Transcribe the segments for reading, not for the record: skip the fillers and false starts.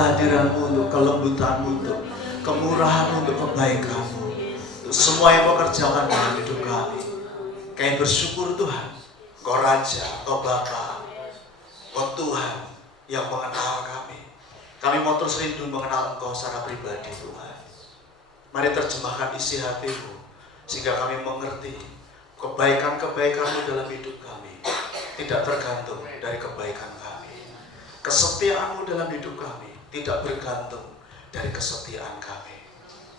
kehadiran-Mu, untuk kelembutan-Mu, untuk kemurahan-Mu, untuk kebaikan-Mu, untuk semua yang Kau kerjakan dalam hidup kami. Kami bersyukur Tuhan, Kau Raja, Kau Bapa, Kau Tuhan yang mengenal kami. Kami mau terus rindu mengenal Engkau secara pribadi Tuhan. Mari terjemahkan isi hati-Mu, sehingga kami mengerti kebaikan-kebaikan-Mu dalam hidup kami tidak tergantung dari kebaikan kami. Kesetiaan-Mu dalam hidup kami tidak bergantung dari kesetiaan kami.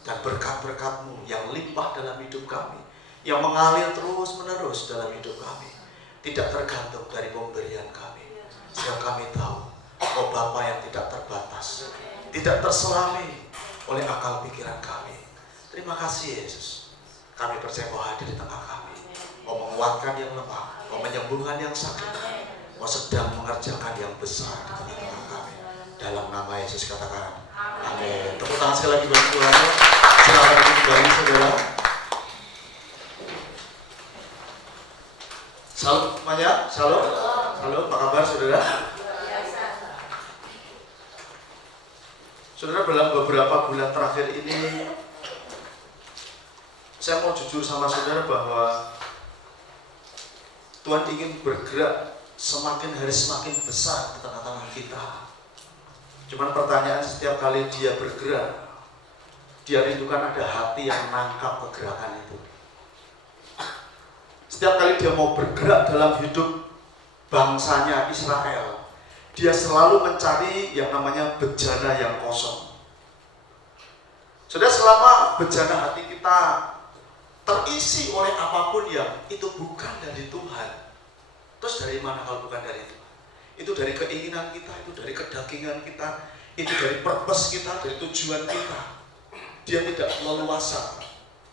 Dan berkat-berkat-Mu yang limpah dalam hidup kami, yang mengalir terus-menerus dalam hidup kami, tidak tergantung dari pemberian kami. Sehingga kami tahu, Kau Bapa yang tidak terbatas, tidak terselami oleh akal pikiran kami. Terima kasih Yesus. Kami percaya Kau hadir di tengah kami. Kau menguatkan yang lemah, Kau menyembuhkan yang sakit, Kau sedang mengerjakan yang besar di tengah-tengah kami. Dalam nama Yesus katakan amin. Tepuk tangan sekali lagi buat Tuhan. Silakan duduk kembali saudara. Salam semuanya, salam. Halo, apa kabar saudara? Saudara, dalam beberapa bulan terakhir ini saya mau jujur sama saudara bahwa Tuhan ingin bergerak semakin hari semakin besar di tengah-tengah kita. Cuman pertanyaan, setiap kali Dia bergerak, Dia rindukan ada hati yang menangkap pergerakan itu. Setiap kali Dia mau bergerak dalam hidup bangsanya Israel, Dia selalu mencari yang namanya bejana yang kosong. Saudara, selama bejana hati kita terisi oleh apapun yang itu bukan dari Tuhan, terus dari mana kalau bukan dari Tuhan? Itu dari keinginan kita, itu dari kedagingan kita, itu dari purpose kita, dari tujuan kita. Dia tidak leluasa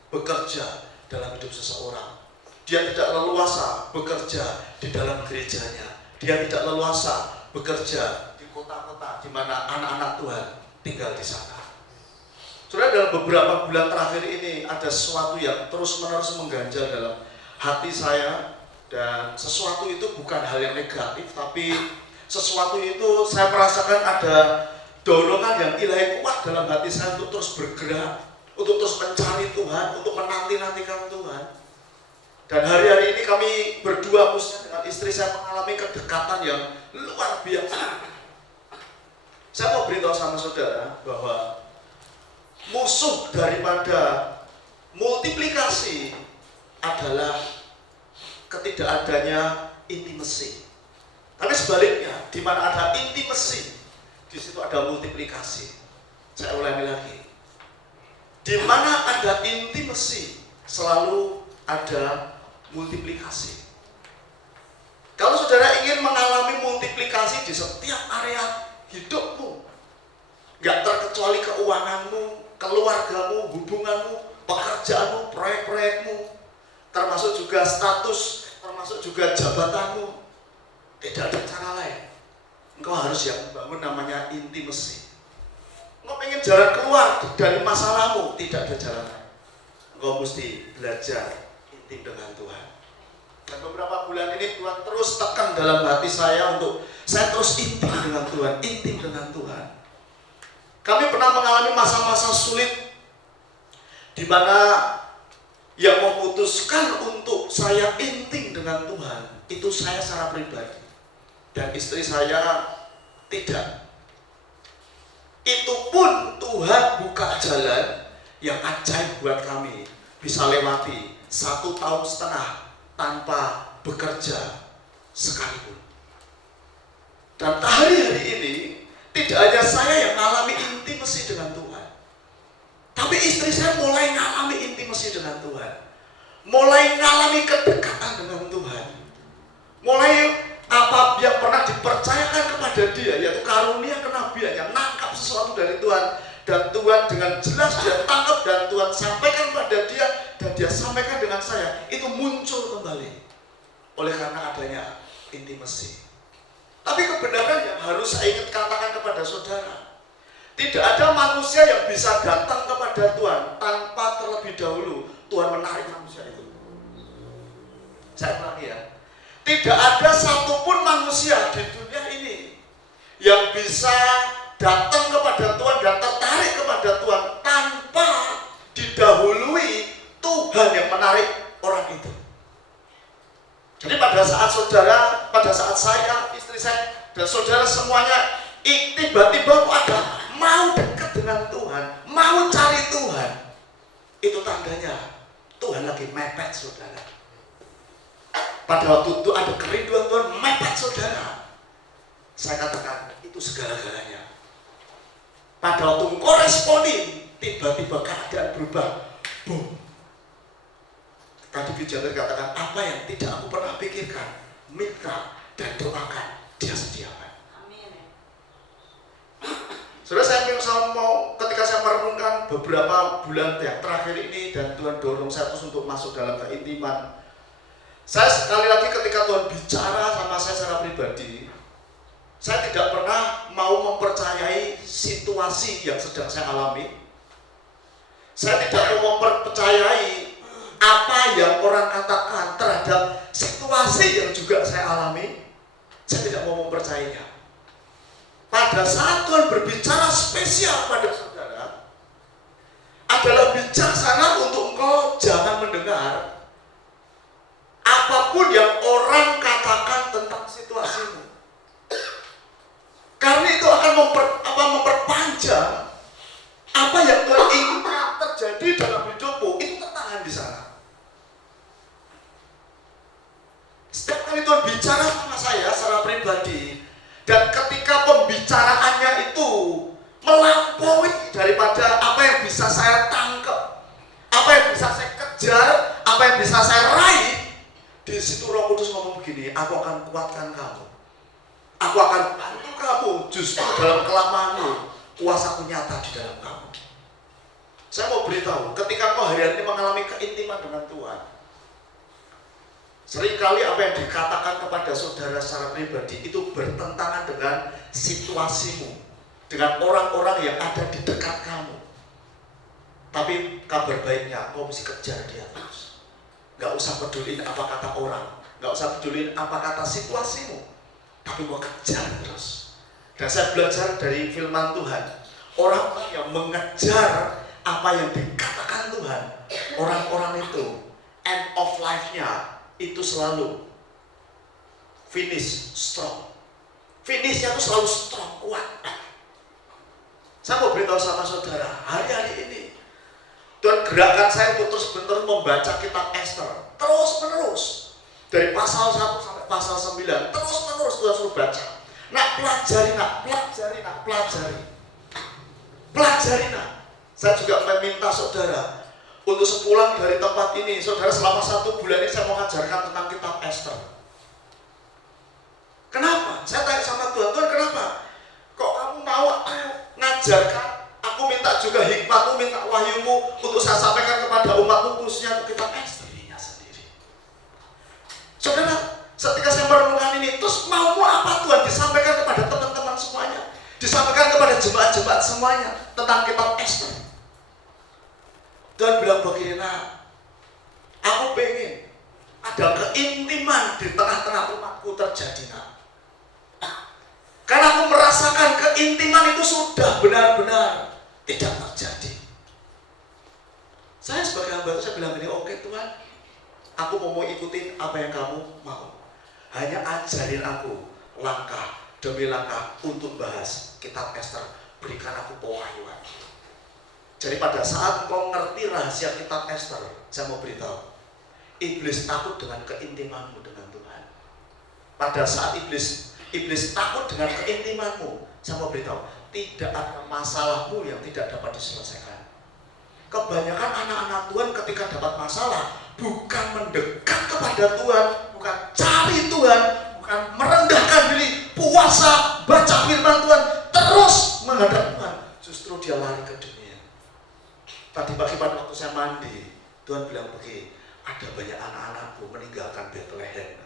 bekerja dalam hidup seseorang. Dia tidak leluasa bekerja di dalam gerejanya. Dia tidak leluasa bekerja di kota-kota di mana anak-anak Tuhan tinggal di sana. Saudara, dalam beberapa bulan terakhir ini ada sesuatu yang terus-menerus mengganjal dalam hati saya. Dan sesuatu itu bukan hal yang negatif, tapi sesuatu itu saya merasakan ada dorongan yang ilahi kuat dalam hati saya untuk terus bergerak, untuk terus mencari Tuhan, untuk menanti-nantikan Tuhan. Dan hari-hari ini kami berdua, khususnya dengan istri saya, mengalami kedekatan yang luar biasa. Saya mau beritahu sama saudara bahwa musuh daripada multiplikasi adalah ketidakadanya intimasi. Tapi sebaliknya, di mana ada intimasi, di situ ada multiplikasi. Saya ulangi lagi. Di mana ada intimasi, selalu ada multiplikasi. Kalau saudara ingin mengalami multiplikasi di setiap area hidupmu, gak terkecuali keuanganmu, keluargamu, hubunganmu, pekerjaanmu, proyek-proyekmu, termasuk juga status, termasuk juga jabatanmu, tidak ada cara lain. Engkau harus yang membangun namanya intimasi. Engkau pengen jalan keluar dari masalahmu, tidak ada jalan lain. Engkau mesti belajar intim dengan Tuhan. Dan beberapa bulan ini Tuhan terus tekan dalam hati saya untuk saya terus intim dengan Tuhan, intim dengan Tuhan. Kami pernah mengalami masa-masa sulit di mana yang memutuskan untuk saya intim dengan Tuhan itu saya secara pribadi, dan istri saya tidak. Itu pun Tuhan buka jalan yang ajaib buat kami bisa lewati 1,5 tahun tanpa bekerja sekalipun. Dan hari-hari ini tidak hanya saya yang mengalami intimasi dengan Tuhan, tapi istri saya mulai mengalami intimasi dengan Tuhan, mulai mengalami kedekatan dengan Tuhan, mulai apa yang pernah dipercayakan kepada dia, yaitu karunia kenabian yang nangkap sesuatu dari Tuhan, dan Tuhan dengan jelas dia tangkap dan Tuhan sampaikan pada dia dan dia sampaikan dengan saya, itu muncul kembali oleh karena adanya intimasi. Tapi kebenaran yang harus saya ingin katakan kepada saudara, tidak ada manusia yang bisa datang kepada Tuhan tanpa terlebih dahulu Tuhan menarik manusia itu. Saya ulangi ya, tidak ada satupun manusia di dunia ini yang bisa datang kepada Tuhan dan tertarik kepada Tuhan tanpa didahului Tuhan yang menarik orang itu. Jadi pada saat saudara, pada saat saya, istri saya, dan saudara semuanya tiba-tiba ada mau dekat dengan Tuhan, mau cari Tuhan, itu tandanya Tuhan lagi mepet saudara. Pada waktu itu ada kerinduan Tuhan mepet saudara. Saya katakan itu segala-galanya. Pada waktu koresponin, tiba-tiba keadaan berubah. Boom. Tadi Bijaber katakan, apa yang tidak aku pernah pikirkan, minta dan doakan, Dia sediakan. Amin. Saudara, saya mau ketika saya merenungkan beberapa bulan yang terakhir ini dan Tuhan dorong saya terus untuk masuk dalam keintiman. Saya sekali lagi ketika Tuhan bicara sama saya secara pribadi, saya tidak pernah mau mempercayai situasi yang sedang saya alami. Saya tidak mau mempercayai apa yang orang katakan terhadap situasi yang juga saya alami. Saya tidak mau mempercayainya. Pada saat Tuhan berbicara spesial pada saudara, adalah bijaksana untuk engkau jangan mendengar apapun yang orang katakan tentang situasimu. Karena itu akan memperpanjang apa yang Tuhan inginkan terjadi dalam hidupmu, itu tertahan di sana. Setiap kali Tuhan bicara sama saya secara pribadi, dan ketika pembicaraannya itu melampaui daripada apa yang bisa saya tangkap, apa yang bisa saya kejar, apa yang bisa saya raih, di situ Roh Kudus ngomong begini, aku akan kuatkan kamu, aku akan bantu kamu, justru dalam kelamaanmu, kuasaku nyata di dalam kamu. Saya mau beritahu, ketika kau hari-hari ini mengalami keintiman dengan Tuhan, seringkali apa yang dikatakan kepada saudara secara pribadi itu bertentangan dengan situasimu, dengan orang-orang yang ada di dekat kamu. Tapi kabar baiknya, kau mesti kejar dia terus. Gak usah peduliin apa kata orang, gak usah peduliin apa kata situasimu, tapi mau kejar terus. Dan saya belajar dari firman Tuhan, orang-orang yang mengejar apa yang dikatakan Tuhan, orang-orang itu end of life-nya itu selalu finish strong. Finishnya itu selalu strong, kuat. Saya mau beritahu sama saudara, hari-hari ini Tuhan gerakkan saya untuk terus-menerus membaca kitab Esther, terus-menerus dari pasal 1 sampai pasal 9, terus-menerus Tuhan suruh baca. Nak, pelajari nak, pelajari nak, pelajari nak. Saya juga meminta saudara untuk sepulang dari tempat ini, saudara selama 1 bulan ini saya mau mengajarkan tentang kitab Esther. Kenapa? Saya tanya sama Tuhan, Tuhan kenapa? Kok kamu mau ngajarkan? Aku minta juga hikmatmu, minta wahyumu untuk saya sampaikan kepada umatmu, khususnya untuk kitab Esther sendiri. Saudara, ketika saya merenungkan ini, terus maumu apa Tuhan disampaikan kepada teman-teman semuanya, disampaikan kepada jemaat-jemaat semuanya tentang kitab Esther. Tuhan bilang begini, nah, aku pengen ada keintiman di tengah-tengah umatku terjadi, nah. Karena aku merasakan keintiman itu sudah benar-benar tidak terjadi. Saya sebagai hamba itu saya bilang gini, oke Tuhan, aku mau ikutin apa yang kamu mau. Hanya ajarin aku langkah demi langkah untuk bahas kitab Esther. Berikan aku pewahyuan. Jadi pada saat kau ngerti rahasia kitab Esther, saya mau beritahu, iblis takut dengan keintimanmu dengan Tuhan. Pada saat iblis takut dengan keintimanmu, saya mau beritahu, tidak ada masalahmu yang tidak dapat diselesaikan. Kebanyakan anak-anak Tuhan ketika dapat masalah, bukan mendekat kepada Tuhan, bukan cari Tuhan, bukan merendahkan diri, puasa, baca firman Tuhan, terus menghadap Tuhan, justru dia lari ke dunia. Tadi pagi pada waktu saya mandi, Tuhan bilang begini, ada banyak anak-anakku meninggalkan Bethlehem,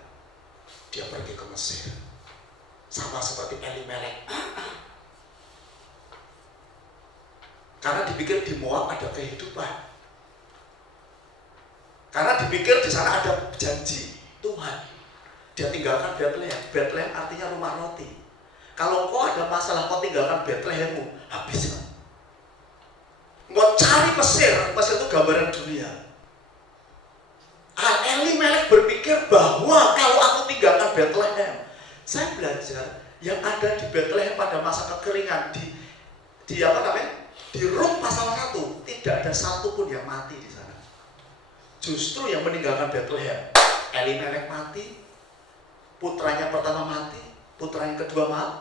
dia pergi ke Mesir, sama seperti Elimelek. Karena dipikir di Moab ada kehidupan, karena dipikir di sana ada janji Tuhan, dia tinggalkan Bethlehem. Bethlehem artinya rumah roti. Kalau kau ada masalah, kau tinggalkan Betlehemmu, habis. Kau cari Mesir, Mesir itu gambaran dunia. Elimelek berpikir bahwa kalau aku tinggalkan Betlehem, saya belajar yang ada di Betlehem pada masa kekeringan di apa namanya? Di Rum pasal 1 tidak ada satupun yang mati di sana. Justru yang meninggalkan Betlehem, Elimelek mati, putranya pertama mati, putra yang kedua mati.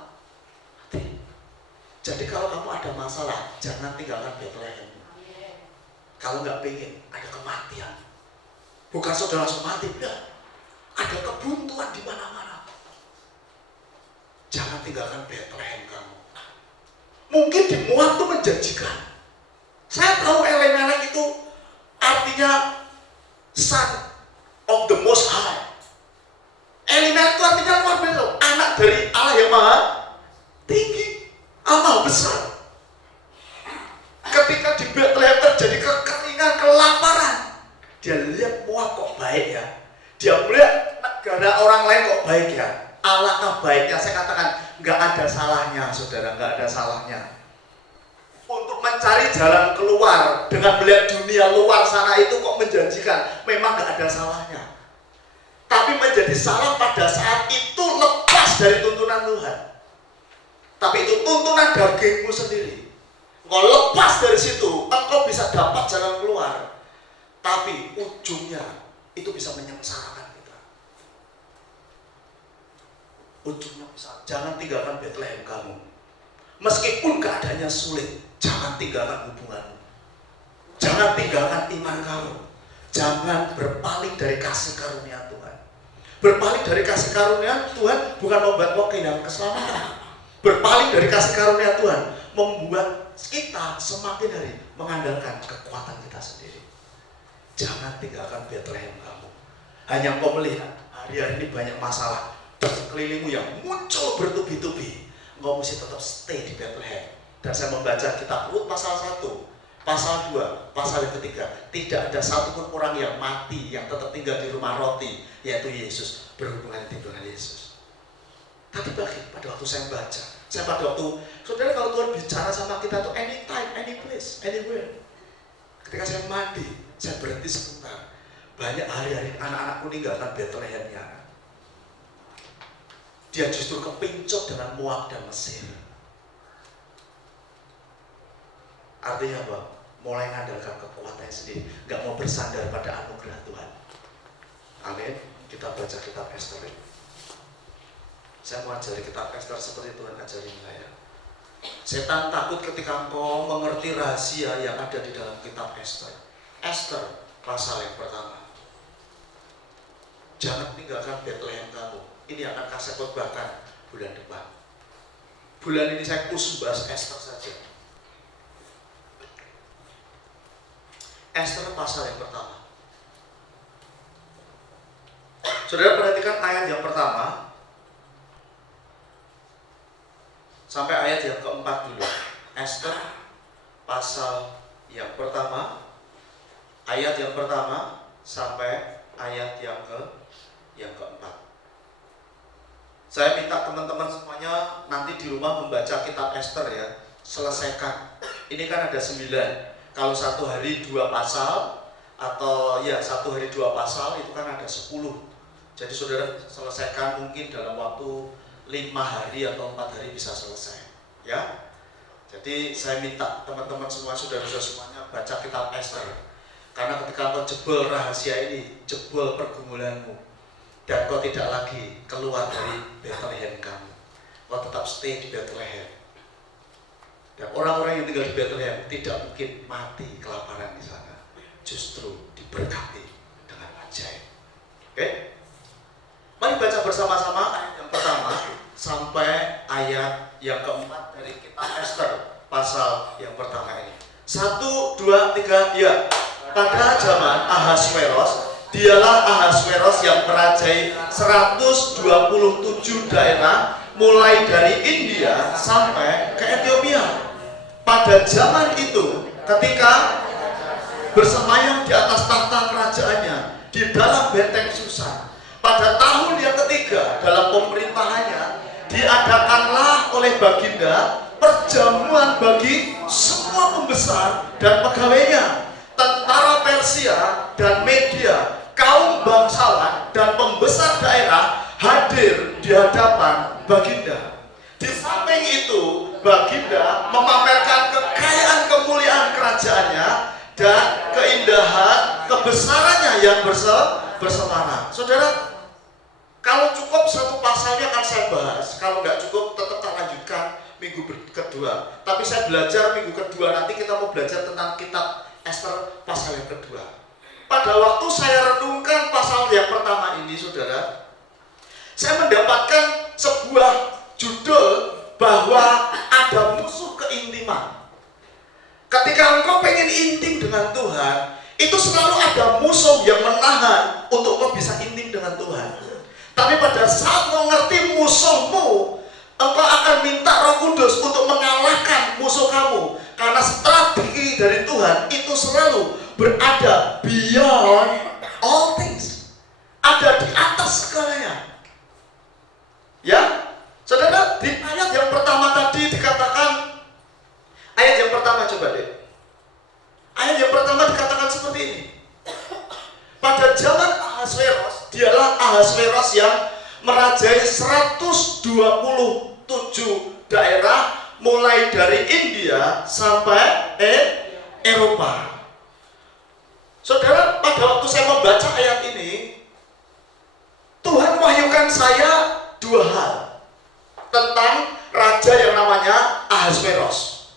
Jadi kalau kamu ada masalah, jangan tinggalkan Betlehem. Kalau nggak pengen ada kematian, bukan saudara langsung mati, enggak. Ada kebuntuan di mana-mana. Jangan tinggalkan Betlehem kamu. Mungkin di Moab itu menjanjikan. Saya tahu Elimelek itu artinya son of the most high. Elimelek itu artinya luar biasa, anak dari Allah yang maha tinggi, Allah besar. Ketika di Betlehem terjadi kekeringan, kelaparan, dia lihat Moab kok baik ya. Dia melihat negara orang lain kok baik ya. Alangkah baiknya, saya katakan nggak ada salahnya, saudara, nggak ada salahnya untuk mencari jalan keluar dengan melihat dunia luar sana itu kok menjanjikan, memang nggak ada salahnya. Tapi menjadi salah pada saat itu lepas dari tuntunan Tuhan. Tapi itu tuntunan dagingmu sendiri. Engkau lepas dari situ, engkau bisa dapat jalan keluar. Tapi ujungnya itu bisa menyengsarakan kita. Ujungnya bisa. Jangan tinggalkan Betlehem kamu. Meskipun keadaannya sulit, jangan tinggalkan hubunganmu. Jangan tinggalkan iman kamu. Jangan berpaling dari kasih karunia Tuhan. Berpaling dari kasih karunia Tuhan bukan membuat kau kehilangan keselamatan. Berpaling dari kasih karunia Tuhan membuat kita semakin hari mengandalkan kekuatan kita sendiri. Jangan tinggalkan Betlehem kamu. Hanya kau melihat hari-hari ini banyak masalah di sekelilingmu yang muncul bertubi-tubi. Engkau mesti tetap stay di Betlehem. Dan saya membaca kitab Rut pasal 1, pasal 2, pasal yang ketiga. Tidak ada satupun orang yang mati yang tetap tinggal di rumah roti, yaitu Yesus, berhubungan dengan Yesus. Tapi pada waktu saya baca, pada waktu, saudara, kalau Tuhan bicara sama kita tuh anytime, any place, anywhere. Ketika saya mandi, saya berhenti sebentar. Banyak hari-hari anak-anakku meninggalkan Bethlehemnya. Dia justru kepincut dengan Moab dan Mesir. Artinya apa? Mulai mengandalkan kekuatannya sendiri, nggak mau bersandar pada anugerah Tuhan. Amin. Kita baca kitab Ester. Saya mau ajari kitab Ester seperti Tuhan ajarin saya. Setan takut ketika engkau mengerti rahasia yang ada di dalam kitab Ester. Ester pasal yang pertama. Jangan tinggalkan Betlehem kamu. Ini akan saya khotbahkan bulan depan. Bulan ini saya khusus bahas Ester saja. Ester pasal yang pertama. Saudara perhatikan ayat yang pertama sampai ayat yang keempat dulu. Ester pasal yang pertama, ayat yang pertama sampai ayat yang keempat. Saya minta teman-teman semuanya nanti di rumah membaca kitab Ester ya. Selesaikan. Ini kan ada 9. Kalau satu hari 2 pasal, atau ya 1 hari 2 pasal, itu kan ada 10. Jadi saudara selesaikan mungkin dalam waktu 5 hari atau 4 hari bisa selesai. Ya. Jadi saya minta teman-teman semua, saudara-saudara semuanya baca kitab Ester. Karena ketika kau jebol rahasia ini, jebol pergumulanmu, dan kau tidak lagi keluar dari Betlehem kamu, kau tetap stay di Betlehem. Dan orang-orang yang tinggal di Betlehem tidak mungkin mati kelaparan di sana, justru diberkati dengan ajaib. Oke? Mari baca bersama-sama ayat yang pertama sampai ayat yang keempat dari kitab Ester pasal yang pertama ini. 1, 2, 3, ya. Pada zaman Ahasveros, dialah Ahasveros yang merajai 127 daerah mulai dari India sampai ke Ethiopia. Pada zaman itu, ketika bersemayam di atas tahta kerajaannya di dalam benteng Susan, pada tahun yang ketiga dalam pemerintahannya, diadakanlah oleh Baginda perjamuan bagi semua pembesar dan pegawainya, tentara Persia dan Media, kaum bangsawan dan pembesar daerah hadir di hadapan Baginda. Di samping itu, Baginda memamerkan kekayaan kemuliaan kerajaannya dan keindahan kebesarannya yang berselana. Saudara, kalau cukup satu pasalnya akan saya bahas, kalau nggak cukup tetap tak lanjutkan minggu kedua. Tapi saya belajar minggu kedua, nanti kita mau belajar tentang kitab Ester pasal yang kedua. Pada waktu saya renungkan pasal yang pertama ini, saudara, saya mendapatkan sebuah judul bahwa ada musuh keintiman. Ketika engkau pengen intim dengan Tuhan, itu selalu ada musuh yang menahan untuk engkau bisa intim dengan Tuhan. Tapi pada saat engkau ngerti musuhmu, engkau akan minta Roh Kudus untuk mengalahkan musuh kamu. Karena strategi dari Tuhan itu selalu berada beyond all things, ada di atas segalanya. Ya, saudara, di ayat yang pertama tadi dikatakan, ayat yang pertama coba deh. Ayat yang pertama dikatakan seperti ini. Pada zaman Ahasveros, dialah Ahasveros yang merajai 127 daerah mulai dari India sampai Eropa. Saudara, pada waktu saya membaca ayat ini, Tuhan wahyukan saya dua hal tentang raja yang namanya Ahasveros.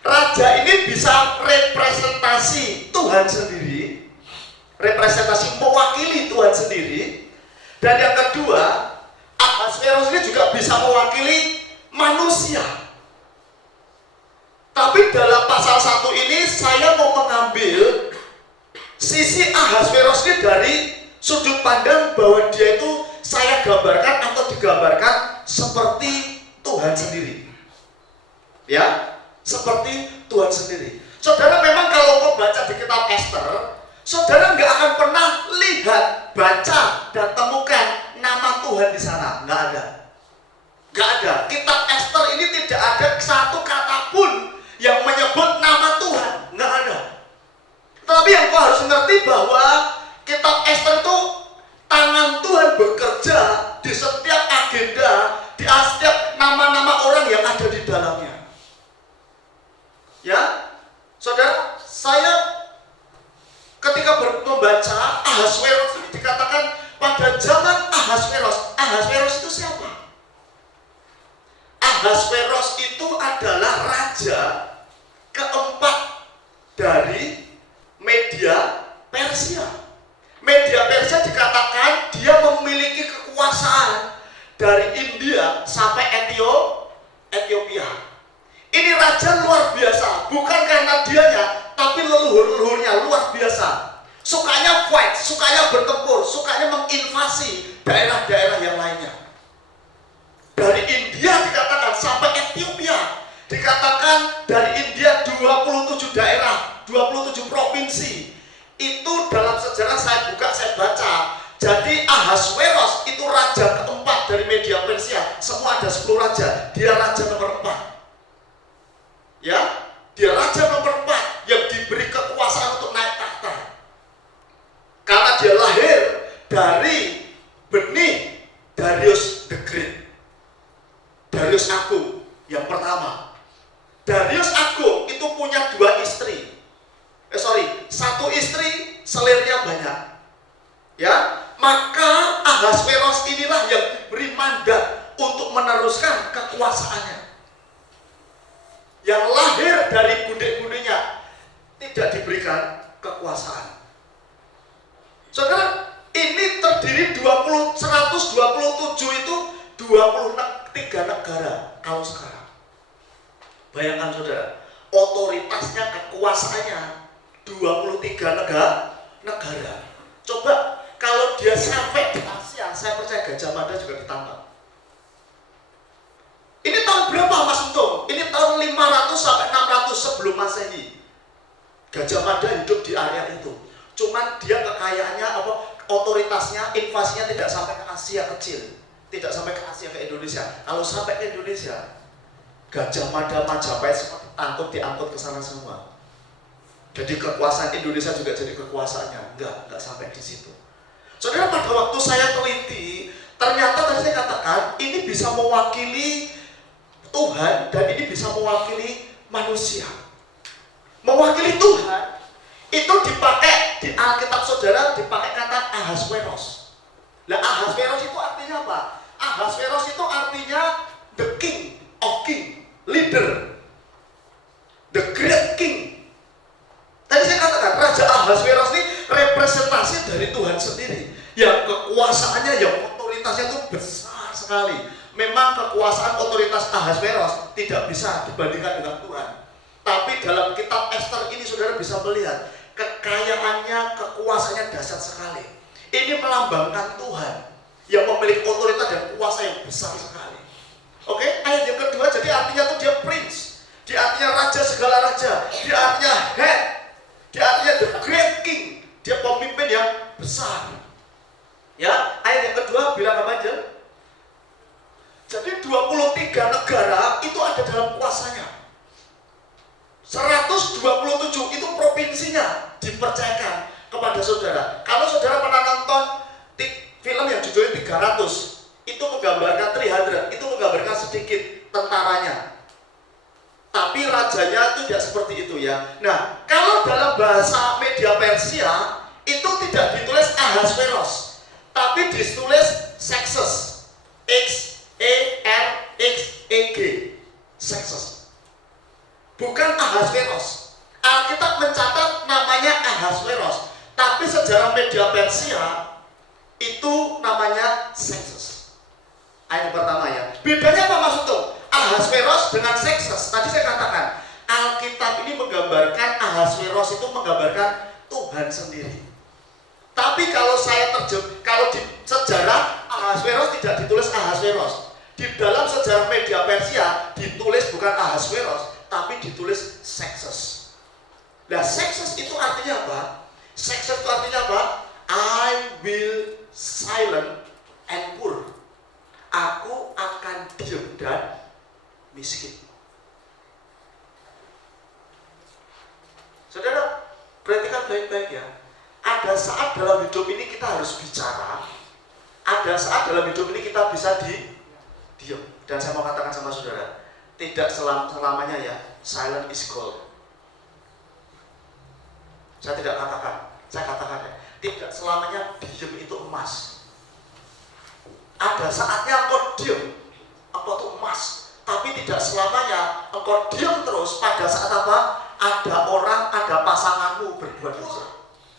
Raja ini bisa representasi Tuhan sendiri, representasi mewakili Tuhan sendiri. Dan yang kedua, Ahasveros ini juga bisa mewakili manusia. Tapi dalam pasal 1 ini saya mau mengambil sisi Ahasveros ini dari sudut pandang bahwa dia itu saya gambarkan atau digambarkan seperti Tuhan sendiri. Ya, seperti Tuhan sendiri. Saudara, memang kalau kau baca di kitab Ester, saudara nggak akan pernah lihat, baca, dan temukan nama Tuhan di sana. Nggak ada. Nggak ada. Kitab Ester ini tidak ada satu kata pun yang menyebut nama Tuhan. Nggak ada. Tapi yang kau harus mengerti bahwa kitab Ester itu tangan Tuhan bekerja di setiap agenda, di setiap nama-nama orang yang ada di dalamnya. Ya, saudara, saya ketika membaca Ahasveros ini dikatakan pada zaman Ahasveros. Ahasveros itu siapa? Ahasveros itu adalah raja keempat dari Media Persia. Media Persia dikatakan dia memiliki kekuasaan dari India sampai Ethiopia. Ini raja luar biasa, bukan karena dianya, tapi leluhur-leluhurnya luar biasa. Sukanya fight, sukanya bertempur, sukanya menginvasi daerah-daerah yang lainnya. Dari India dikatakan sampai Ethiopia, dikatakan dari India 27 daerah, 27 provinsi. Itu dalam sejarah saya buka, saya baca. Jadi Ahasveros itu raja keempat dari Media Persia. Semua ada 10 raja, dia raja nomor 4. Ya, dia raja nomor 4 yang diberi kekuasaan untuk naik tahta. Karena dia lahir dari benih Darius the Great, Darius Agung yang pertama. Darius Agung itu punya 2 istri. Satu istri, selirnya banyak. Ya, maka Ahasveros inilah yang diberi mandat untuk meneruskan kekuasaannya. Yang lahir dari bundek-bundeknya tidak diberikan kekuasaan. Saudara, ini terdiri 127 itu 23 negara kalau sekarang. Bayangkan saudara, otoritasnya, kekuasaannya 23 negara. Coba kalau dia sampai di Asia, saya percaya Gajah Mada juga ditambah. Ini tahun berapa Mas Untung? Ini tahun 500 sampai 600 sebelum Masehi. Gajah Mada hidup di area itu. Cuman dia kekayaannya otoritasnya, invasinya tidak sampai ke Asia kecil. tidak sampai ke Asia, ke Indonesia. Kalau sampai ke Indonesia, Gajah Mada, Majapahit semua diangkut ke sana semua. Jadi kekuasaan Indonesia juga jadi kekuasaannya. Enggak sampai di situ. Saudara, pada waktu saya teliti, ternyata tadi saya katakan ini bisa mewakili Tuhan dan ini bisa mewakili manusia. Mewakili Tuhan itu dipakai di Alkitab saudara, dipakai kata Ahasveros. Nah, Ahasveros itu artinya apa? Ahasveros itu artinya the king of king, leader, the great king. Tadi saya katakan Raja Ahasveros ini representasi dari Tuhan sendiri, yang kekuasaannya, yang otoritasnya itu besar sekali. Memang kekuasaan otoritas Ahasveros tidak bisa dibandingkan dengan Tuhan. Tapi dalam kitab Ester ini saudara bisa melihat kekayaannya, kekuasaannya dahsyat sekali. Ini melambangkan Tuhan yang memiliki otoritas dan kuasa yang besar sekali. Oke, ayat yang kedua, jadi artinya itu dia prince, dia artinya raja segala raja, dia artinya head, dia artinya the great king, dia pemimpin yang besar. Ya, ayat yang kedua bilang apa aja? Jadi 23 negara itu ada dalam kuasanya. 127 itu provinsinya dipercayakan kepada saudara. Kalau saudara pernah nonton film yang judulnya 300, itu menggambarkan 300, itu menggambarkan sedikit tentaranya. Tapi rajanya itu tidak seperti itu ya. Nah, kalau dalam bahasa media Persia itu tidak ditulis Ahasveros, tapi ditulis Xerxes. X-E-R-X-E-G. Xerxes. Bukan Ahasveros. Alkitab mencatat namanya Ahasveros, tapi sejarah media Persia itu namanya Xerxes. Ayat pertama ya. Bedanya apa Mas Untung? Ahasveros dengan Xerxes. Tadi saya katakan, Alkitab ini menggambarkan Ahasveros itu menggambarkan Tuhan sendiri. Tapi kalau kalau di sejarah Ahasveros tidak ditulis Ahasveros. Di dalam sejarah media Persia ditulis bukan Ahasveros, tapi ditulis Xerxes. Nah, Xerxes itu artinya apa? Xerxes itu artinya apa? I will silent and poor. Aku akan diam dan miskin. Saudara, perhatikan baik-baik ya. Ada saat dalam hidup ini kita harus bicara. Ada saat dalam hidup ini kita bisa diam. Dan saya mau katakan sama saudara, tidak selamanya ya silent is gold. Saya tidak katakan, saya katakan ya, tidak selamanya diam itu emas. Ada saatnya engkau diam, engkau itu emas. Tapi tidak selamanya engkau diam terus pada saat apa? Ada orang, ada pasanganmu berbuat dosa.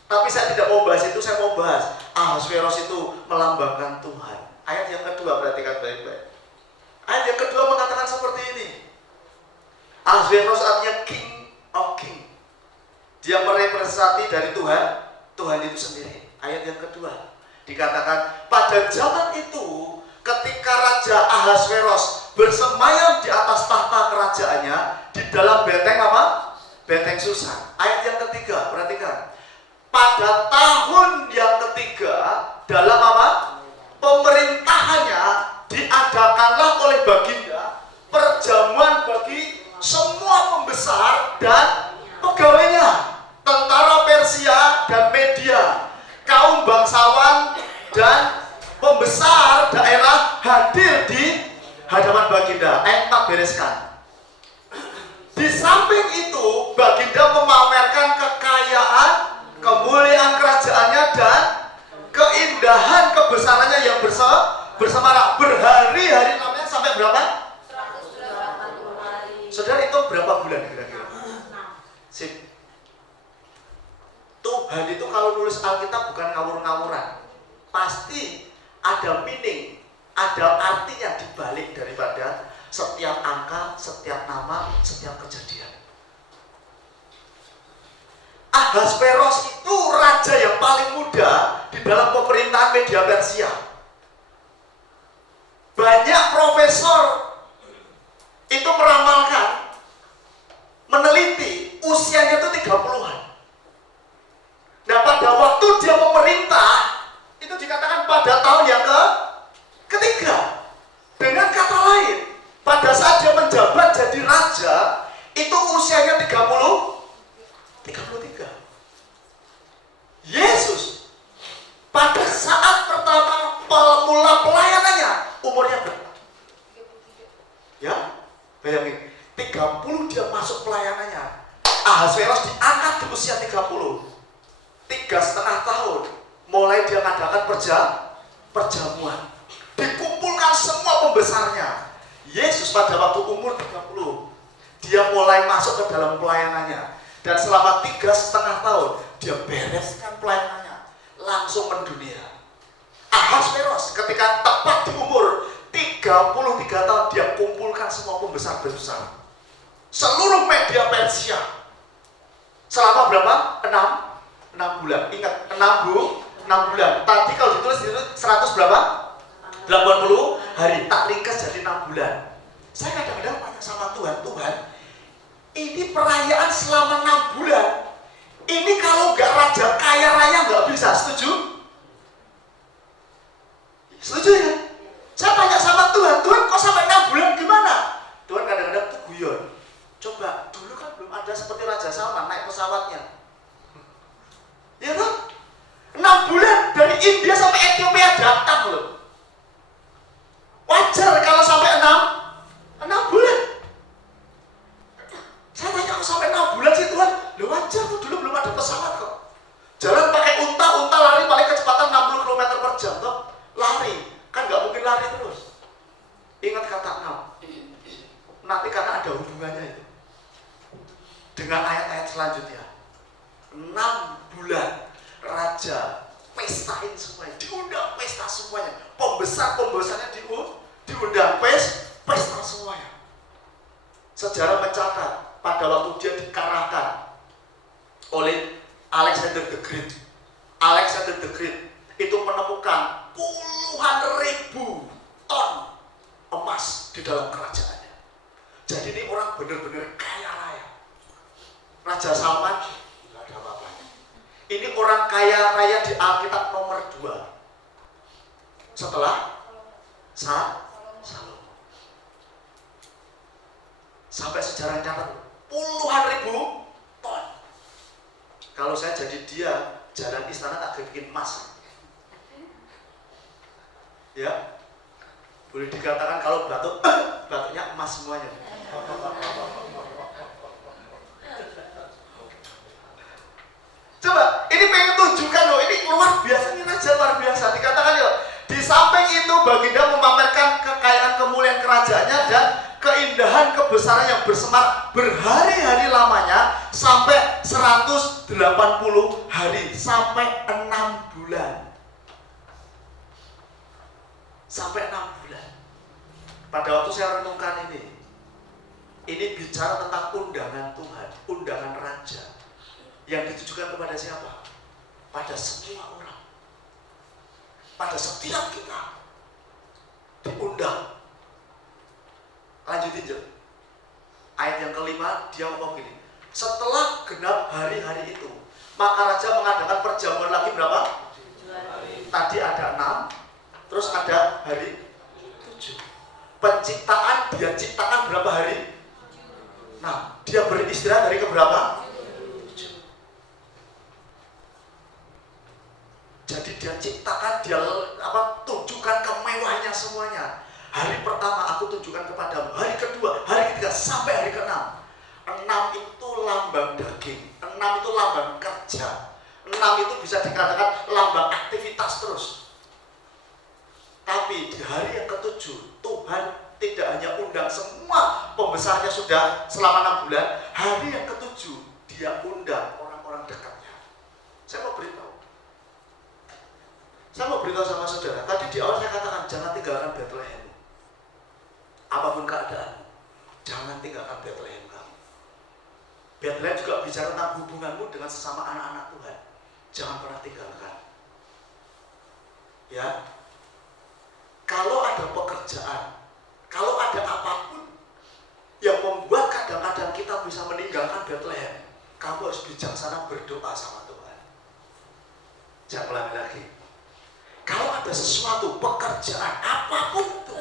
Tapi saya tidak mau bahas itu, saya mau bahas Ahasveros itu melambangkan Tuhan. Ayat yang kedua, perhatikan baik-baik. Ayat yang kedua mengatakan seperti ini. Ahasveros artinya king of king. Dia merepresentasi dari Tuhan, Tuhan itu sendiri. Ayat yang kedua dikatakan pada zaman itu ketika Raja Ahasveros bersemayam di atas tahta kerajaannya di dalam benteng apa? Benteng Susan. Ayat yang ketiga, perhatikan. Pada tahun yang ketiga dalam apa? Pemerintahannya diadakanlah oleh Baginda perjamuan bagi semua pembesar dan pegawainya, tentara Persia dan Media, kaum bangsawan dan pembesar daerah hadir di hadapan Baginda. Ayat 4 bereskan. Di samping itu Baginda memamerkan kekayaan, kemuliaan kerajaannya dan keindahan kebesarannya yang bersama berhari-hari namanya sampai berapa? 180 hari. Saudara itu berapa bulan kira-kira? Sip. Tuhan itu kalau nulis Alkitab bukan ngawur-ngawuran. Pasti ada meaning, ada artinya dibalik daripada setiap angka, setiap nama, setiap kejadian. Ahasveros itu raja yang paling muda di dalam pemerintahan media Persia. Banyak profesor itu meramalkan, meneliti usianya itu 30-an. Nah, pada waktu dia memerintah itu dikatakan pada tahun yang ketiga. usianya 33. Yesus pada saat pertama mula pelayanannya umurnya berapa? Ya, bayangin 30 dia masuk pelayanannya. Ahasveros diangkat di usia 30. 3,5 tahun mulai dia mengadakan perjamuan. Dikumpulkan semua pembesarnya. Yesus pada waktu umur 30 dia mulai masuk ke dalam pelayanannya. Dan selama 3,5 tahun dia bereskan pelayanannya, langsung mendunia. Ahasveros ketika tepat di umur 33 tahun dia kumpulkan semua pembesar-pembesar seluruh media Persia selama berapa? 6 bulan. Ingat, 6 bulan. Tadi kalau ditulis 100 berapa? 80 hari. Tak ringkas jadi 6 bulan. Saya kadang-kadang tanya sama Tuhan, ini perayaan selama 6 bulan. Ini kalau nggak raja kaya raya nggak bisa. Setuju? Setuju ya? Saya tanya sama Tuhan kok sampai 6 bulan gimana? Tuhan kadang-kadang tuh guyon. Coba, dulu kan belum ada seperti Raja Salman naik pesawatnya. Ya toh? 6 bulan dari India sampai Ethiopia datang loh. Wajar kalau sampai 6 bulan. Saya tanya kok sampai 6 bulan sih Tuhan? Loh wajar tuh, dulu belum ada pesawat kok. Jalan pakai unta lari paling kecepatan 60 km per jam toh. Lari, kan nggak mungkin lari terus. Ingat kata 6. Nanti karena ada hubungannya itu dengan ayat-ayat selanjutnya. 6 bulan raja pestain semuanya, diundang pesta semuanya. Pembesarnya diundang pesta semuanya. Sejarah mencatat pada waktu dia dikalahkan oleh Alexander the Great. Alexander the Great itu menemukan puluhan ribu ton emas di dalam kerajaannya. Jadi ini orang benar-benar kaya raya. Raja Salman nggak ada apa-apanya. Ini orang kaya raya di Alkitab nomor 2 setelah Salomo. Sampai sejarah catat puluhan ribu ton. Kalau saya jadi dia, jalan istana tak bikin emas. Ya, boleh dikatakan kalau batuknya emas semuanya. Coba, ini pengen tunjukkan loh, ini luar biasa, ini raja luar biasa. Dikatakan yuk, di samping itu baginda memamerkan kekayaan kemuliaan kerajaannya dan keindahan kebesaran yang bersemar berhari-hari lamanya sampai 180 hari, sampai 6 bulan. Sampai 6 bulan. Pada waktu saya renungkan ini bicara tentang undangan Tuhan, undangan raja yang ditujukan kepada siapa? Pada semua orang, pada setiap kita diundang. Lanjutin Jel. Ayat yang kelima dia ngomong gini, setelah genap hari-hari itu maka raja mengadakan perjamuan lagi berapa? 7 hari. Tadi ada 6, terus ada hari 7. Penciptaan dia ciptakan berapa hari? 6. Dia beristirahat dari keberapa? 7. Jadi dia ciptakan, dia tunjukkan kemewahannya semuanya. Hari pertama aku tunjukkan kepadamu, hari kedua, hari ketiga, sampai hari ke-6. 6 itu lambang daging, 6 itu lambang kerja, 6 itu bisa dikatakan lambang aktivitas terus. Tapi di hari yang ke-7 Tuhan tidak hanya undang semua pembesarnya sudah selama 6 bulan, hari yang ke-7 dia undang orang-orang dekatnya. Saya mau beritahu sama saudara, tadi di awal saya katakan jangan tinggalkan Bethlehem. Apapun keadaan, jangan tinggalkan Bethlehem kamu. Bethlehem juga bicara tentang hubunganmu dengan sesama anak-anak Tuhan. Jangan pernah tinggalkan. Ya, kalau ada pekerjaan, kalau ada apapun yang membuat kadang-kadang kita bisa meninggalkan Bethlehem, kamu harus bijaksana berdoa sama Tuhan. Jangan ulangi lagi. Kalau ada sesuatu pekerjaan apapun itu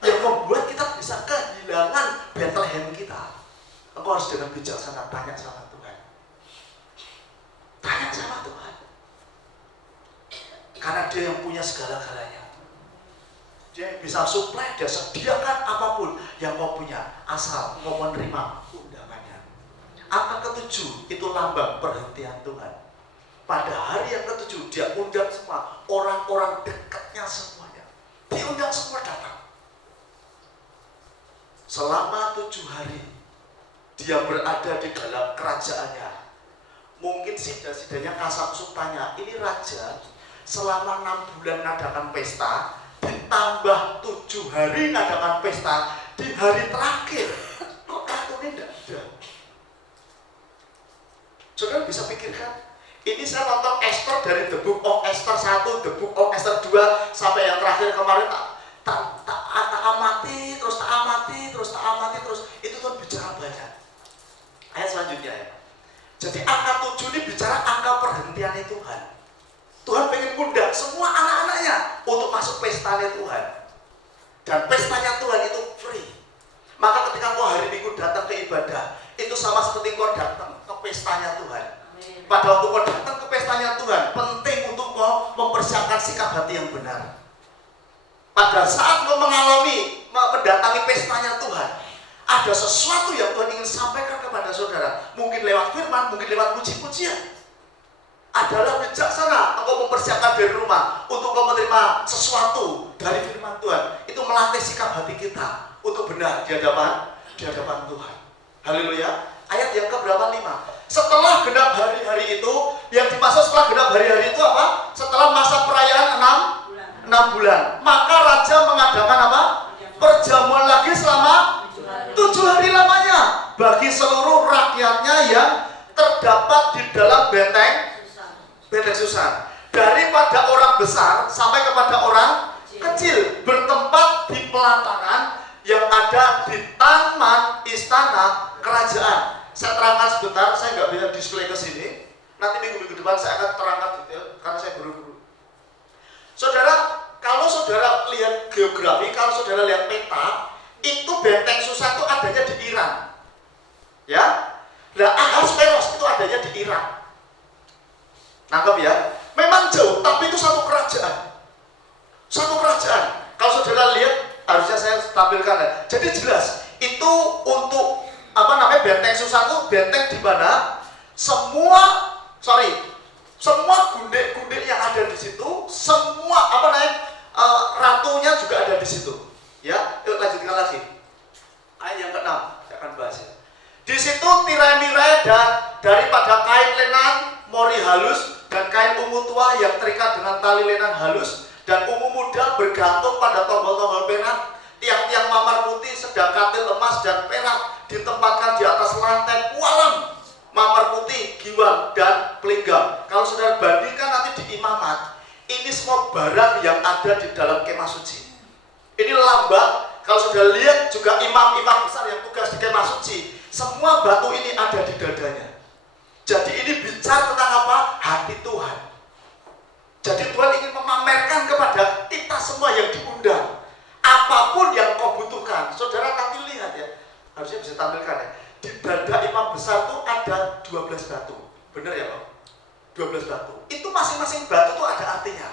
yang membuat kita bisa kehilangan Bethlehem kita, Engkau harus dengan bijaksana tanya sama Tuhan. Tanya sama Tuhan. Karena Dia yang punya segala-galanya. Dia yang bisa supply, Dia sediakan apapun yang kau punya, asal kau menerima undangannya. Angka ke-7 itu lambang perhentian Tuhan. Pada hari yang ke-7 Dia undang semua orang-orang dekatnya semuanya. Diundang semua datang. Selama 7 hari Dia berada di dalam kerajaannya. Mungkin sidang-sidangnya kasak-kusuk tanya, ini raja selama 6 bulan ngadakan pesta, ditambah 7 hari ngadakan pesta, di hari terakhir kok kartunya tidak ada. Saudara bisa pikirkan, ini saya nonton Esther dari The Book of Esther 1, The Book of Esther 2 sampai yang terakhir kemarin tak amati terus itu Tuhan bicara banyak. Ayat selanjutnya ya. Jadi angka 7 ini bicara angka perhentiannya Tuhan. Tuhan pengen undang semua anak-anaknya untuk masuk pestanya Tuhan. Dan pestanya Tuhan itu free. Maka ketika kau hari Minggu datang ke ibadah, itu sama seperti kau datang ke pestanya Tuhan. Pada waktu kau datang ke pestanya Tuhan, penting untuk kau mempersiapkan sikap hati yang benar. Pada saat kau mendatangi pestanya Tuhan, ada sesuatu yang Tuhan ingin sampaikan kepada saudara. Mungkin lewat firman, mungkin lewat puji-pujian. Adalah bijaksana engkau mempersiapkan dari rumah untuk kau menerima sesuatu dari firman Tuhan. Itu melatih sikap hati kita untuk benar di hadapan Tuhan. Haleluya. Ayat yang ke-5. Setelah genap hari-hari itu, yang dimaksud setelah genap hari-hari itu apa? Setelah masa perayaan 6 bulan. Maka raja mengadakan apa? Perjamuan lagi selama 7 hari lamanya bagi seluruh rakyatnya yang terdapat di dalam benteng Susan, daripada orang besar sampai kepada orang kecil, bertempat di pelataran yang ada di taman istana kerajaan. Saya terangkan sebentar, saya nggak bisa display ke sini. Nanti minggu depan saya akan terangkan detail karena saya buru-buru. Saudara, kalau saudara lihat geografi, kalau saudara lihat peta, itu benteng Susan itu adanya di Iran. Ya, nah Ahasveros itu adanya di Irak. Nangkep ya? Memang jauh, tapi itu satu kerajaan. Satu kerajaan. Kalau saudara lihat, harusnya saya tampilkan ya. Jadi jelas, itu untuk benteng Susan itu benteng di mana semua gundik-gundik yang ada di situ, semua ratunya juga ada di situ. Ya, yuk lanjutkan lagi. Ayat yang ke-6, saya akan bahas ya. Di situ tirai-mirai dan daripada kain lenan mori halus dan kain ungu tua yang terikat dengan tali lenan halus dan ungu muda bergantung pada tombol-tombol perak, tiang-tiang mamar putih sedang katil emas dan perak ditempatkan di atas lantai pualam mamar putih, giwang dan pelinggam. Kalau saudara bandingkan nanti di imamat, ini semua barang yang ada di dalam kemah suci. Ini lambang. Kalau saudara lihat juga imam-imam besar yang tugas di kemah suci, semua batu ini ada di dadanya. Jadi ini bicara tentang apa? Hati Tuhan. Jadi Tuhan ingin memamerkan kepada kita semua yang diundang. Apapun yang kau butuhkan, saudara nanti lihat ya. Harusnya bisa tampilkan ya. Di dada imam besar itu ada 12 batu. Benar ya Pak? 12 batu. Itu masing-masing batu itu ada artinya.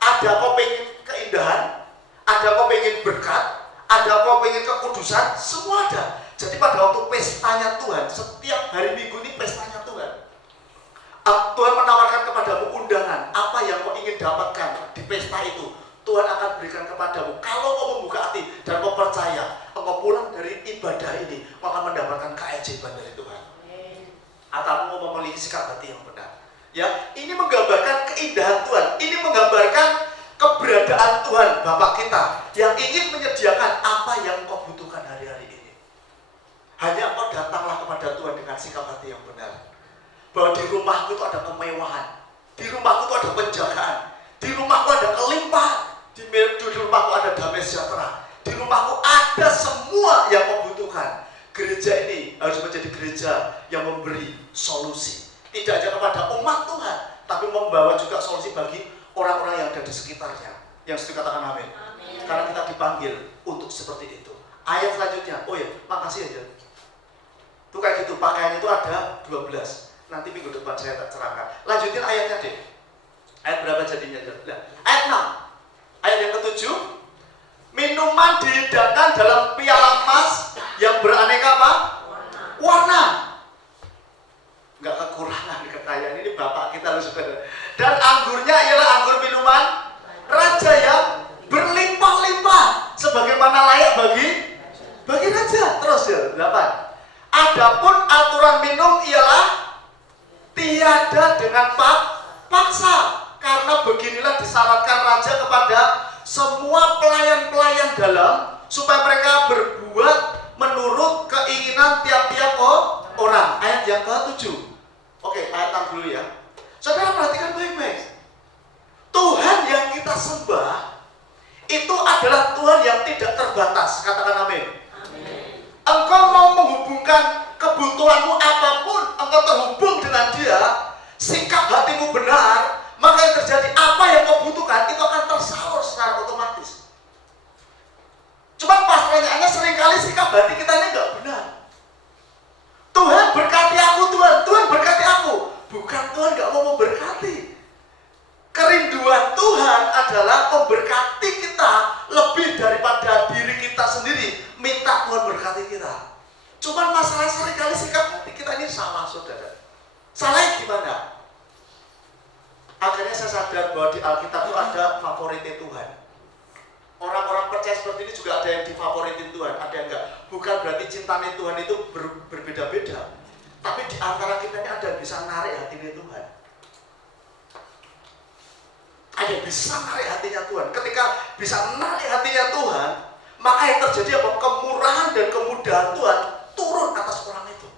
Ada kau pengen keindahan, ada kau pengen berkat, ada kau pengen kekudusan, semua ada. Jadi pada waktu pestanya Tuhan, setiap hari Minggu ini pestanya Tuhan. Tuhan menawarkan kepadamu undangan, apa yang kau ingin dapatkan di pesta itu, Tuhan akan berikan kepadamu. Kalau kau membuka hati dan kau percaya, kau pulang dari ibadah ini, kau akan mendapatkan keajaiban dari Tuhan. Atau kau memiliki sikap hati yang benar. Ya, ini menggambarkan keindahan Tuhan. Ini menggambarkan keberadaan Tuhan Bapa kita yang ingin menyediakan apa yang kau butuhkan hari-hari ini. Hanya kau datanglah kepada Tuhan dengan sikap hati yang benar. Bahwa di rumahku itu ada kemewahan, di rumahku itu ada penjagaan, di rumahku ada kelimpahan, di rumahku ada damai sejahtera, di rumahku ada semua yang kau butuhkan. Gereja ini harus menjadi gereja yang memberi solusi, tidak hanya kepada umat Tuhan, tapi membawa juga solusi bagi orang-orang yang ada di sekitarnya. Yang setuju katakan amin. Karena kita dipanggil untuk seperti itu. Ayat selanjutnya, oh ya, makasih aja. kayak gitu, pakaian itu ada 12. Nanti minggu depan saya tak cerahkan. Lanjutin ayatnya deh. Ayat berapa jadinya? Nah, ayat 6. Ayat yang ke-7. Minuman dihidangkan dalam piala emas yang beraneka apa? Warna. Nggak kekurangan kekayaan, ini bapak kita loh saudara. Dan anggurnya ialah anggur minuman raja yang berlimpah-limpah sebagaimana layak bagi raja. Terus ya, 8. Adapun aturan minum ialah tiada dengan paksa, karena beginilah disyaratkan raja kepada semua pelayan-pelayan dalam, supaya mereka berbuat menurut keinginan tiap-tiap orang. Ayat yang ke-7. Oke, ayat 6 dulu ya. Saudara perhatikan baik-baik. Tuhan yang kita sembah itu adalah Tuhan yang tidak terbatas. Katakan amin. Engkau mau menghubungkan kebutuhanmu apapun, engkau terhubung dengan Dia, sikap hatimu benar, maka yang terjadi apa yang kau butuhkan itu akan tersalur secara otomatis. Cuma pas pertanyaannya seringkali sikap hati kita ini nggak benar. Tuhan berkati aku, Tuhan berkati aku. Bukan Tuhan nggak mau memberkati. Kerinduan Tuhan adalah memberkati kita lebih daripada diri kita sendiri. Minta Tuhan berkati kita. Cuman masalah seringkali sikap hati kita ini salah, saudara. Salahnya gimana? Akhirnya saya sadar bahwa di Alkitab itu ada favoritnya Tuhan. Orang-orang percaya seperti ini juga ada yang difavoritin Tuhan, ada yang enggak. Bukan berarti cintanya Tuhan itu berbeda-beda. Tapi di antara kita ini ada yang bisa narik hatinya Tuhan. Ada yang bisa narik hatinya Tuhan. Ketika bisa narik hatinya Tuhan, maka yang terjadi apa? Kemurahan dan kemudahan Tuhan turun atas orang itu.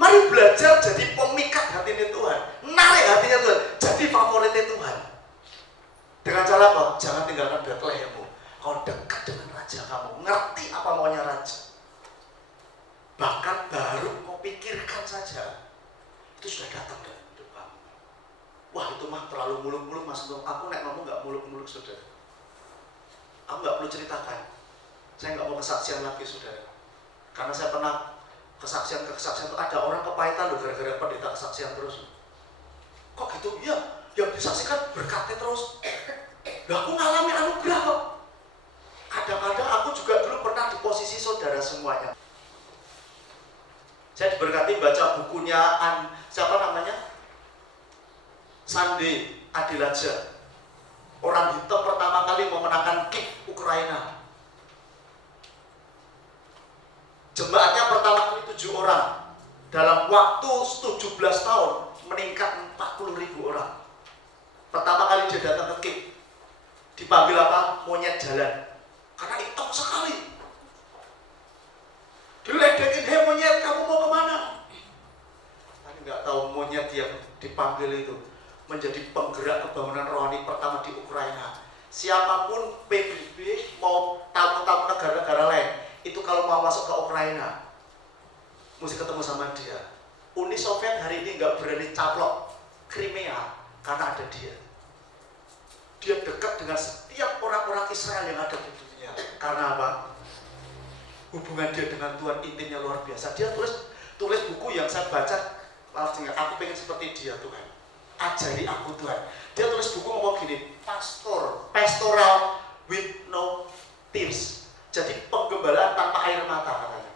Mari belajar jadi pemikat hatinya Tuhan, narik hatinya Tuhan, jadi favoritnya Tuhan. Dengan cara apa? Jangan tinggalkan Betlehemmu. Kau dekat dengan raja kamu, ngerti apa maunya raja. Bahkan baru kau pikirkan saja, itu sudah datang dalam hidup kamu. Wah, itu mah terlalu muluk-muluk mas. Aku nek ngomong nggak muluk-muluk saudara. Aku nggak perlu ceritakan. Saya nggak mau kesaksian lagi saudara. Karena saya pernah kesaksian itu ada orang kepahitan loh gara-gara pendeta kesaksian terus. Kok gitu? Iya, yang disaksikan berkatnya terus. Lah aku ngalami anugerah kok. Kadang-kadang aku juga dulu pernah di posisi saudara semuanya. Saya diberkati baca bukunya siapa namanya? Sandi Adilaja. Orang hitam pertama kali memenangkan KIK Ukraina. Jemaatnya pertama kali 7 orang. Dalam waktu 17 tahun meningkat 40.000 orang. Pertama kali dia datang ke KIK, dipanggil apa? Monyet jalan. Karena hitam sekali. Diledekin, hei monyet, kamu mau kemana? Tapi nggak tahu monyet yang dipanggil itu menjadi penggerak kebangunan rohani pertama di Ukraina. Siapapun PBB mau tamu-tamu negara-negara lain, itu kalau mau masuk ke Ukraina, mesti ketemu sama dia. Uni Soviet hari ini nggak berani caplok Crimea karena ada dia. Dia dekat dengan setiap orang-orang Israel yang ada di dunia. Karena apa? Hubungan dia dengan Tuhan intimnya luar biasa. Dia tulis buku yang saya baca, aku pengen seperti dia Tuhan. Ajari aku Tuhan. Dia tulis buku ngomong gini, pastoral with no tears. Jadi penggembalaan tanpa air mata katanya.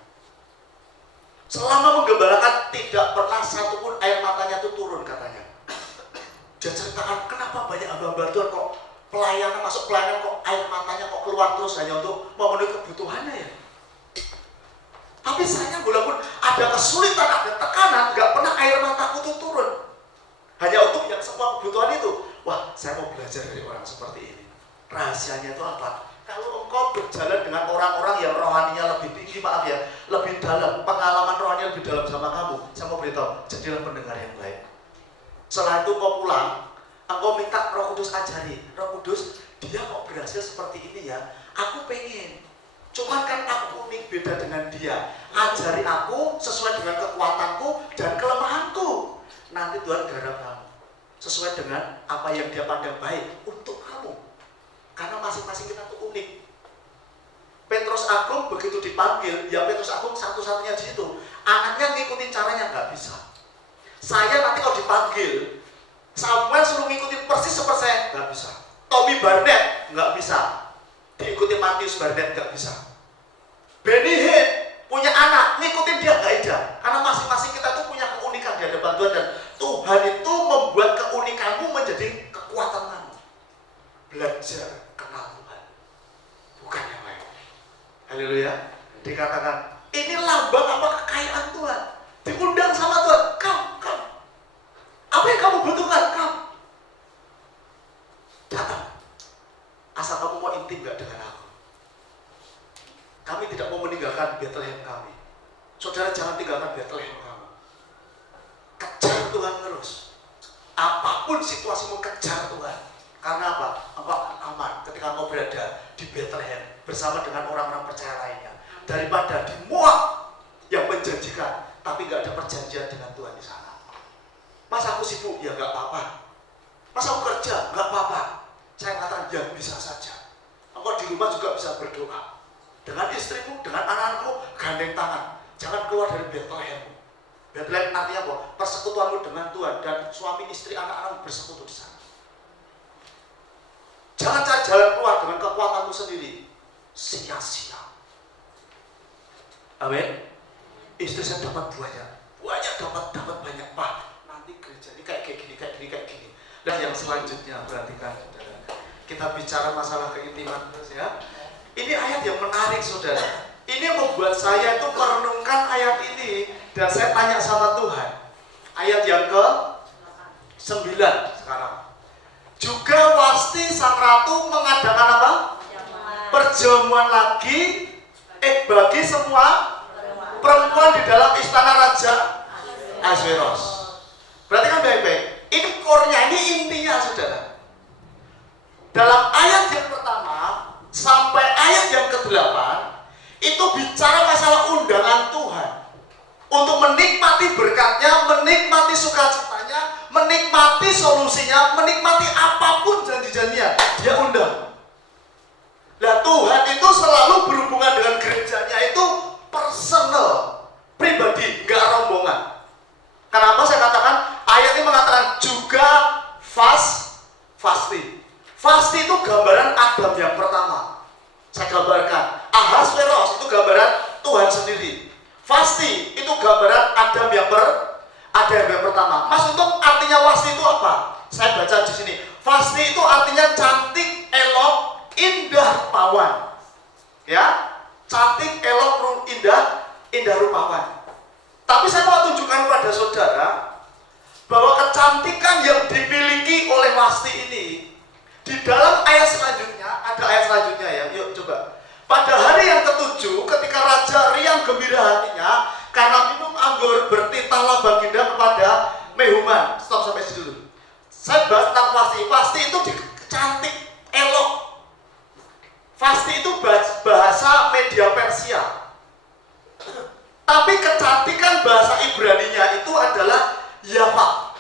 Selama menggembalakan tidak pernah satupun air matanya itu turun katanya. Dia ceritakan kenapa banyak hamba-hamba Tuhan kok pelayanan masuk pelayanan kok air matanya kok keluar terus hanya untuk memenuhi kebutuhannya ya. Tapi saya walaupun ada kesulitan, ada tekanan, nggak pernah air mataku itu turun. Hanya untuk yang semua kebutuhan itu. Wah, saya mau belajar dari orang seperti ini. Rahasianya itu apa? Kalau engkau berjalan dengan orang-orang yang rohaninya lebih tinggi, maaf ya, lebih dalam, pengalaman rohani lebih dalam sama kamu, saya mau beritahu, jadilah pendengar yang baik. Setelah itu kau pulang, engkau minta Roh Kudus ajari. Roh Kudus, dia kok berhasil seperti ini ya? Aku pengen. Cuman kan aku unik, beda dengan dia. Ajari aku sesuai dengan kekuatanku dan kelemahanku. Nanti Tuhan garap kamu sesuai dengan apa yang dia pandang baik untuk kamu. Karena masing-masing kita tuh unik. Petrus Agung begitu dipanggil, ya Petrus Agung satu-satunya di situ. Anaknya ngikutin caranya nggak bisa. Saya nanti kalau dipanggil, Samuel suruh ngikutin persis seperti saya, nggak bisa. Tommy Barnett nggak bisa, diikuti Matius Barnett nggak bisa. Benny Hinn punya anak, ngikutin dia nggak ada. Karena masing-masing kita tuh punya keunikan di hadapan Tuhan, dan Tuhan itu membuat keunikanmu menjadi kekuatan kamu. Belajar kenal Tuhan, bukan yang lain. Haleluya. Dikatakan ini lambang apa kekayaan Tuhan. Diundang sama Tuhan, come. Apa yang kamu butuhkan, come. Datang. Asal kamu mau intim gak dengan aku. Kami tidak mau meninggalkan Bethlehem kami. Saudara, jangan tinggalkan Bethlehem kamu. Kejar Tuhan terus. Apapun situasimu, kejar Tuhan. Karena apa? Engkau aman ketika engkau berada di Bethlehem bersama dengan orang-orang percaya lainnya, daripada di Moab yang menjanjikan tapi gak ada perjanjian dengan Tuhan di sana. Mas aku sibuk, ya gak apa-apa. Mas aku kerja, gak apa-apa. Saya katakan ya bisa saja. Engkau di rumah juga bisa berdoa dengan istrimu, dengan anak-anakmu, gandeng tangan. Jangan keluar dari Bethlehem. Bethlehem artinya apa? Persekutuanmu dengan Tuhan, dan suami, istri, anak-anakmu bersekutu di sana. Jangan cari jalan keluar dengan kekuatanmu sendiri. Sia-sia. Amin. Istri saya dapat banyak dapat banyak. Pak, nanti gereja ini kayak gini. Dan yang selanjutnya, perhatikan saudara. Kita bicara masalah keintiman terus ya. Ini ayat yang menarik saudara. Ini membuat saya itu merenungkan ayat ini, dan saya tanya sama Tuhan. Ayat yang ke-9 sekarang. Juga Wasti sang ratu mengadakan apa? Perjamuan lagi bagi semua perempuan di dalam istana Raja Ahasveros. Berarti kan baik-baik. Ini core-nya, ini intinya saudara. Dalam ayat yang pertama sampai ayat yang ke-8 itu bicara masalah undangan Tuhan untuk menikmati berkatnya, menikmati sukacitanya, menikmati solusinya, menikmati apapun janji-janjinya. Dia undang. Nah, Tuhan itu selalu berhubungan dengan gerejanya itu personal, pribadi, nggak rombongan. Kenapa saya katakan ayat ini mengatakan juga fasti. Fasti itu gambaran Adam yang pertama. Saya gambarkan Ahasveros itu gambaran Tuhan sendiri. Fasti itu gambaran Adam yang pertama. Mas, untuk artinya Wasti itu apa? Saya baca di sini. Fasti itu artinya cantik, elok, indah rupawan. Ya, cantik, elok, indah rupawan. Tapi saya mau tunjukkan kepada saudara bahwa kecantikan yang dimiliki oleh Wasti ini di dalam ayat selanjutnya, ada ayat selanjutnya ya. Yuk coba. Pada hari yang ke-7 ketika Raja riang gembira hatinya karena minum anggur, bertitahlah Baginda kepada Mehuman. Stop sampai situ dulu. Saya bahas tentang Wasti. Wasti itu cantik, elok. Wasti itu bahasa media Persia. Tapi kecantikan bahasa Ibraninya itu adalah Yafa.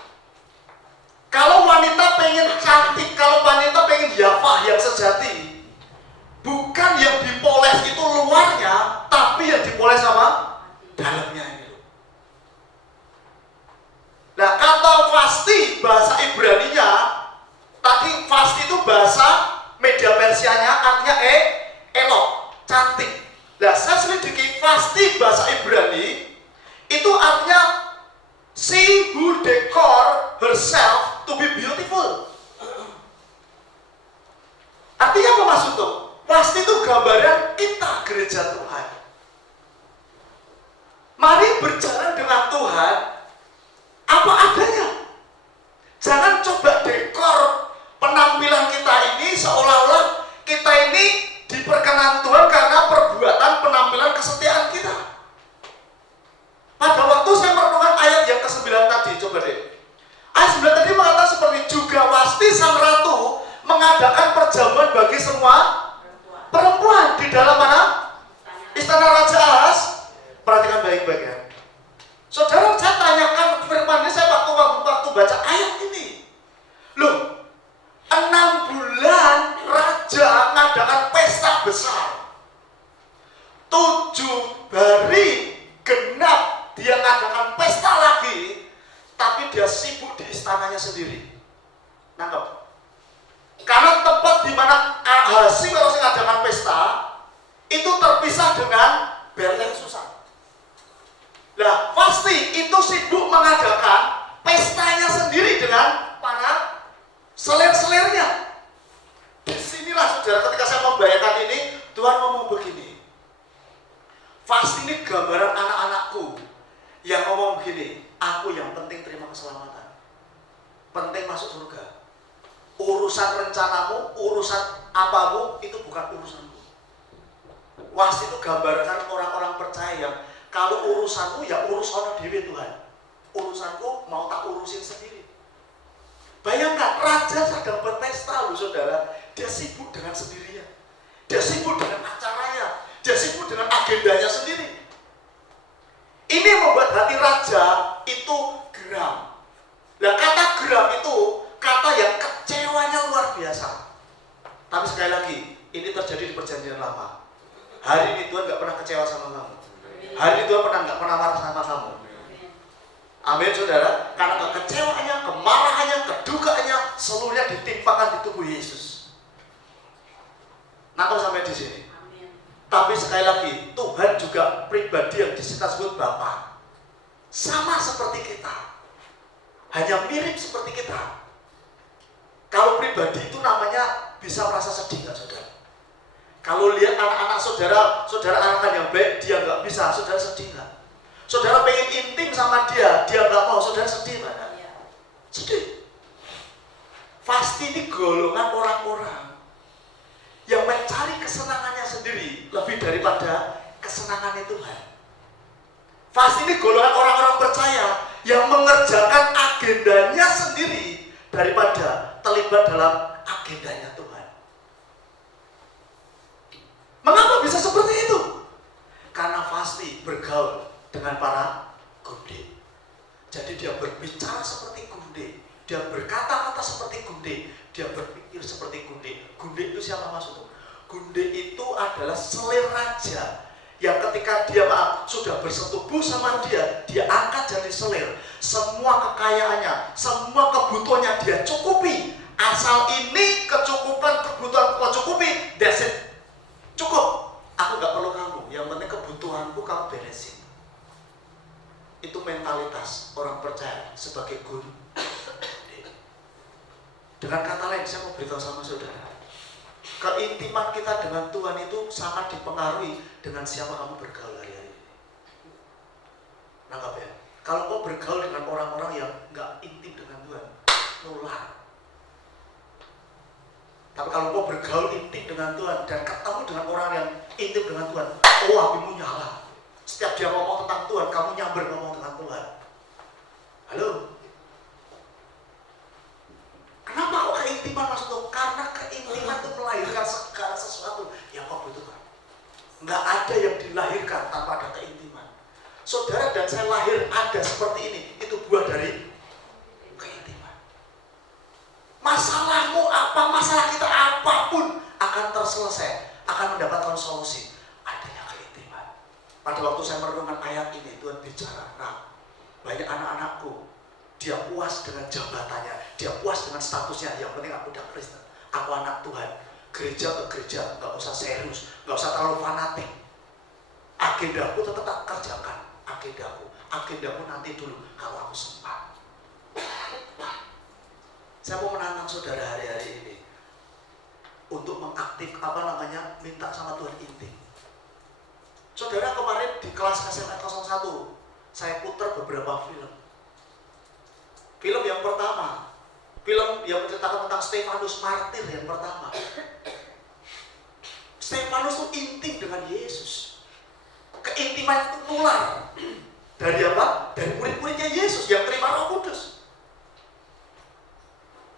Kalau wanita pengen cantik, kalau wanita pengen Yafa yang sejati, bukan yang dipoles itu luarnya, tapi yang dipoles sama dalamnya ini. Nah, kata Vasti bahasa Ibraninya, tadi Vasti itu bahasa media Persianya artinya elok, cantik. Nah, saya selidiki Vasti bahasa Ibrani itu artinya she who decor herself to be beautiful. Artinya apa maksudnya? Pasti itu gambaran kita gereja Tuhan. Mari berjalan dengan Tuhan apa adanya. Jangan coba dekor penampilan kita ini seolah-olah kita ini diperkenan Tuhan karena perbuatan penampilan kesetiaan kita. Pada waktu saya merenungkan ayat yang ke-9 tadi, coba deh. Ayat 9 tadi mengatakan seperti juga Wasti sang ratu mengadakan perjamuan bagi semua perempuan di dalam mana? Istana Raja Ahas. Perhatikan baik-baik ya. Saudara, saya tanyakan firman ini saya waktu baca ayat ini. Loh, 6 bulan raja mengadakan pesta besar. sibuk mengadakan pestanya sendiri dengan para selir-selirnya. Disinilah saudara, ketika saya membayangkan ini, Tuhan ngomong begini. Pasti ini gambaran anak-anakku yang ngomong begini, aku yang penting terima keselamatan, penting masuk surga. Urusan rencanamu, urusan apamu, itu bukan urusanku. Pasti itu gambarkan orang-orang percaya yang kalau urusanmu ya urus ono dewe Tuhan, urusanku mau tak urusin sendiri. Bayangkan, raja sedang berpesta loh saudara, dia sibuk dengan sendirinya, dia sibuk dengan acaranya, dia sibuk dengan agendanya sendiri. Ini membuat hati raja itu geram. Nah, kata geram itu kata yang kecewanya luar biasa. Tapi sekali lagi, ini terjadi di perjanjian lama. Hari ini Tuhan gak pernah kecewa sama kamu. Hari ini Tuhan gak pernah marah sama kamu. Amin saudara. Karena kekecewaannya, kemarahannya, kedukaannya seluruhnya ditimpakan di tubuh Yesus. Nangkep sampai di sini. Tapi sekali lagi, Tuhan juga pribadi yang disebut Bapa. Sama seperti kita. Hanya mirip seperti kita. Kalau pribadi itu namanya bisa merasa sedih nggak saudara? Kalau lihat anak-anak saudara anak yang baik, dia nggak bisa, saudara sedih nggak? Saudara pengen intim sama dia nggak mau, saudara sedih nggak? Sedih. Pasti ini golongan orang-orang yang mencari kesenangannya sendiri lebih daripada kesenangannya Tuhan. Pasti ini golongan orang-orang percaya yang mengerjakan agendanya sendiri daripada terlibat dalam agendanya Tuhan. Mengapa bisa seperti itu? Karena pasti bergaul dengan para gunde. Jadi dia berbicara seperti gunde, dia berkata-kata seperti gunde, dia berpikir seperti gunde. Gunde itu siapa maksudnya? Gunde itu adalah selir raja yang ketika dia sudah bersetubuh sama dia angkat jadi selir. Semua kekayaannya, semua kebutuhannya dia cukupi. Asal ini kecukupan kebutuhan kau cukupi, that's it. Cukup. Aku gak perlu kamu. Yang penting kebutuhanku kamu beresin. Itu mentalitas orang percaya sebagai gunde. Dengan kata lain, saya mau beritahu sama saudara, keintiman kita dengan Tuhan itu sangat dipengaruhi dengan siapa kamu bergaul hari-hari ini. Nangkap ya? Kalau kau bergaul dengan orang-orang yang nggak intim dengan Tuhan, nular. Tapi kalau kau bergaul intim dengan Tuhan dan ketemu dengan orang yang intim dengan Tuhan, oh apimu nyala. Setiap dia ngomong tentang Tuhan, kamu nyamber ngomong tentang Tuhan. Halo? Kenapa kok keintiman maksudnya? Karena keintiman itu melahirkan segala sesuatu yang kau butuhkan. Nggak ada yang dilahirkan tanpa ada keintiman. Saudara dan saya lahir ada seperti ini, itu buah dari keintiman. Masalahmu apa, masalah kita apapun akan terselesai, akan mendapatkan solusi. Adanya keintiman. Pada waktu saya merenungkan ayat ini, Tuhan bicara, nah banyak anak-anakku, dia puas dengan jabatannya, dia puas dengan statusnya, yang penting aku udah Kristen, aku anak Tuhan, gereja ke gereja, nggak usah serius, nggak usah terlalu fanatik. Agendaku tetap kerjakan, agendaku nanti dulu kalau aku sempat. Saya mau menantang saudara hari-hari ini untuk minta sama Tuhan intim. Saudara, kemarin di kelas SMA 01 saya putar beberapa film. Film yang pertama, film yang menceritakan tentang Stefanus martir yang pertama. Stefanus itu intim dengan Yesus. Keintiman itu nular. Dari apa? Dari murid-muridnya Yesus yang terima Roh Kudus.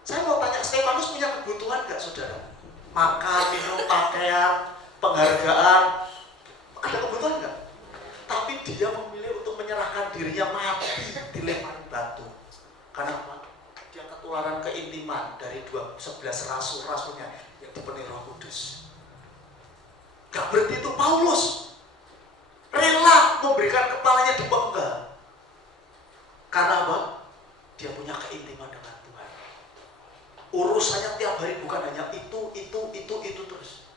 Saya mau tanya, Stefanus punya kebutuhan nggak saudara? Makan, minum, pakaian, penghargaan. Ada kebutuhan nggak? Tapi dia memilih untuk menyerahkan dirinya mati dilemparin batu. Karena apa? Dia ketularan keintiman dari 11 rasul-rasulnya yang dipenuhi Roh Kudus. Gak berhenti itu Paulus. Rela memberikan kepalanya dipenggal. Karena apa? Dia punya keintiman dengan Tuhan. Urusannya tiap hari bukan hanya itu terus.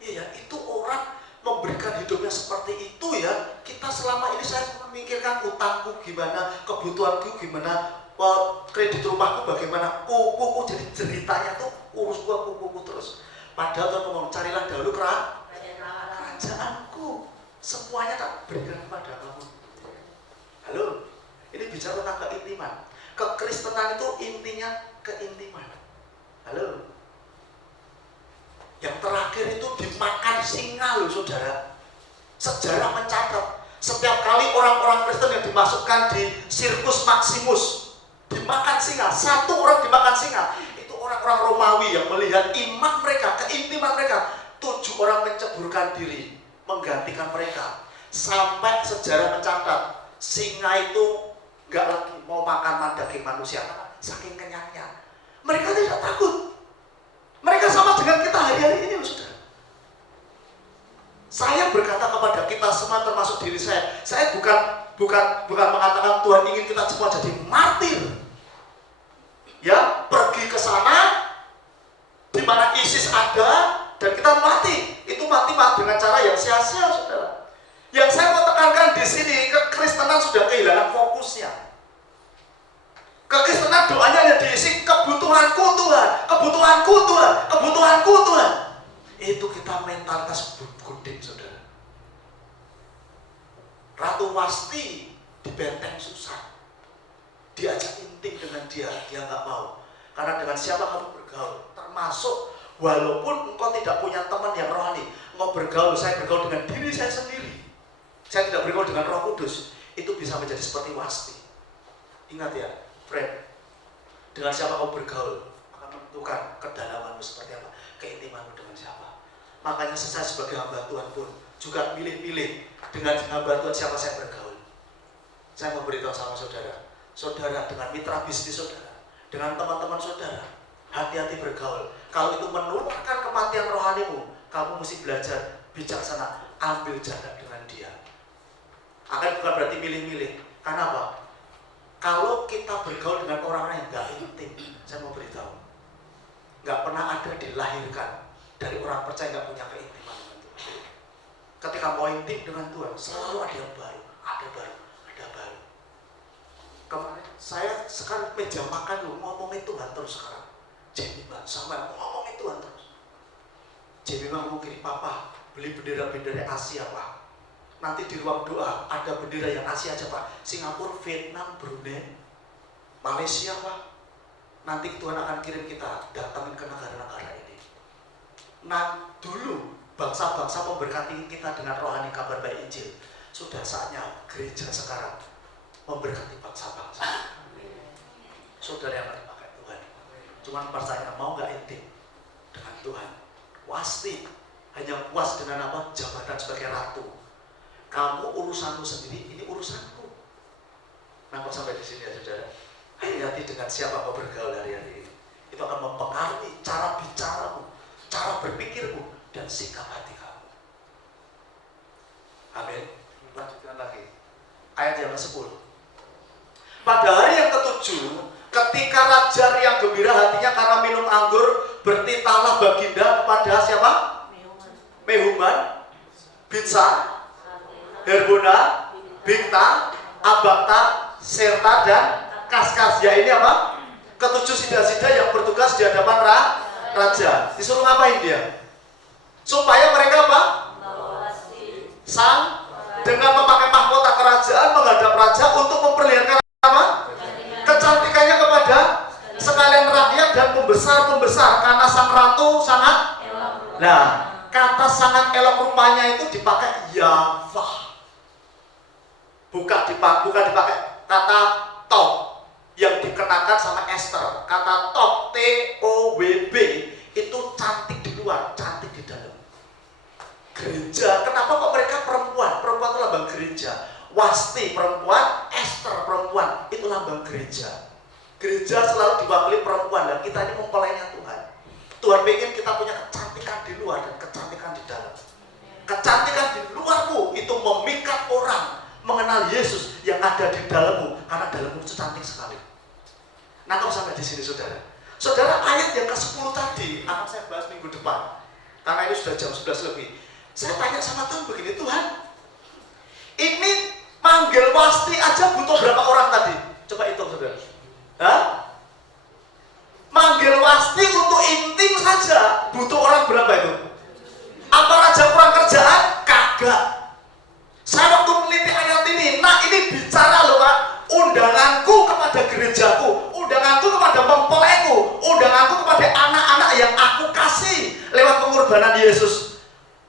Iya, itu orang memberikan hidupnya seperti itu ya, kita Karena selama ini saya memikirkan utangku gimana, kebutuhanku gimana, kredit rumahku bagaimana, kuku jadi ceritanya tuh urus gua kuku terus. Padahal Tuhan ngomong, carilah dahulu kerajaanku, semuanya tak berikan kepada kamu. Halo, ini bicara tentang keintiman. Kekristenan itu intinya keintiman. Halo. Yang terakhir itu dimakan singa loh saudara. Sejarah mencatat setiap kali orang-orang Kristen yang dimasukkan di sirkus Maximus dimakan singa, satu orang dimakan singa. Itu orang-orang Romawi yang melihat iman mereka, keintiman mereka. 7 orang menceburkan diri menggantikan mereka. Sampai sejarah mencatat singa itu nggak lagi mau makan daging manusia, saking kenyangnya. Mereka tidak takut. Mereka sama dengan kita hari-hari ini, saudara. Saya berkata kepada kita semua, termasuk diri saya bukan mengatakan Tuhan ingin kita semua jadi martir. Ya, pergi ke sana di mana ISIS ada dan kita mati. Itu mati dengan cara yang sia-sia, saudara. Yang saya mau tekankan di sini, kekristenan sudah kehilangan fokusnya. Kekristenan doanya hanya diisi kebutuhanku Tuhan, kebutuhanku Tuhan, kebutuhanku Tuhan. Itu kita mentalitas gudeg, saudara. Ratu Wasti di Benteng susah. Diajak intim dengan dia nggak mau. Karena dengan siapa kamu bergaul, termasuk walaupun engkau tidak punya teman yang rohani, engkau bergaul, saya bergaul dengan diri saya sendiri. Saya tidak bergaul dengan Roh Kudus. Itu bisa menjadi seperti Wasti. Ingat ya, friend, dengan siapa kau bergaul akan menentukan kedalamanmu seperti apa, keintimanmu dengan siapa. Makanya saya sebagai hamba Tuhan pun juga milih-milih dengan hamba Tuhan siapa saya bergaul. Saya mau beritahu sama saudara, saudara dengan mitra bisnis saudara, dengan teman-teman saudara, hati-hati bergaul. Kalau itu menurunkan kematian rohanimu, kamu mesti belajar bijaksana, ambil jarak dengan dia. Akan bukan berarti milih-milih. Karena apa? Kalau kita bergaul dengan orang yang nggak intim, saya mau beritahu, nggak pernah ada dilahirkan dari orang percaya nggak punya keintiman dengan Tuhan. Ketika mau intim dengan Tuhan, selalu ada yang baru, ada baru. Kemarin saya sekarang meja makan loh, ngomongin Tuhan terus sekarang. Jadi Mbak sama ngomongin Tuhan terus. Jadi Mbak mau kirim papa beli bendera-bendera Asia Pak. Nanti di ruang doa ada bendera yang Asia aja Pak. Singapura, Vietnam, Brunei, Malaysia Pak. Nanti Tuhan akan kirim kita datangin ke negara-negara ini. Nah dulu bangsa-bangsa memberkati kita dengan rohani kabar baik Injil. Sudah saatnya gereja sekarang memberkati bangsa-bangsa. Saudara yang akan dipakai Tuhan. Cuman percaya mau gak intim dengan Tuhan. Wasti hanya puas dengan apa? Jabatan sebagai ratu. Kamu urusanmu sendiri, ini urusanku. Nah, kok sampai di sini ya saudara? Hati-hati dengan siapa kau bergaul hari-hari ini. Itu akan mempengaruhi cara bicaramu, cara berpikirmu, dan sikap hati kamu. Amin. Lanjutkan lagi. Ayat yang ke-10. Pada hari yang ke-7, ketika raja yang gembira hatinya karena minum anggur, bertitahlah baginda kepada siapa? Mehuman, Bitsa, Herbona, Bigta, Abakta, Serta, dan Kaskas. Ya ini apa? Ke-7 sida-sida yang bertugas di hadapan raja. Disuruh ngapain dia? Supaya mereka apa? Dengan memakai mahkota kerajaan menghadap raja untuk memperlihatkan apa? Kecantikannya kepada sekalian rakyat dan pembesar-pembesar, karena sang ratu sangat elok. Nah, kata sangat elok rupanya itu dipakai Yafah. Bukan dipakai kata top yang dikenakan sama Esther. Kata top, T-O-W-B, itu cantik di luar, cantik di dalam. Gereja, kenapa kok mereka perempuan? Perempuan itu lambang gereja. Wasti perempuan, Esther perempuan, itu lambang gereja. Gereja selalu diwakili perempuan, dan kita ini mempelainya Tuhan. Tuhan ingin kita punya kecantikan di luar dan kecantikan di dalam. Kecantikan di luarmu itu memikat orang mengenal Yesus yang ada di dalammu, karena dalammu itu cantik sekali. Nah, kalau sampai di sini saudara, ayat yang ke-10 tadi akan saya bahas minggu depan, karena ini sudah jam 11 lebih. Saya tanya sama Tuhan begini, Tuhan, ini manggil wasti aja butuh berapa orang tadi? Coba hitung saudara. Hah? Manggil wasti untuk intim saja butuh orang berapa itu? Apa raja kurang kerjaan? Kagak. Saya waktu meneliti ayat ini, nah ini bicara loh Pak, undanganku kepada gerejaku, undanganku kepada mempelaiku, undanganku kepada anak-anak yang aku kasih lewat pengorbanan Yesus.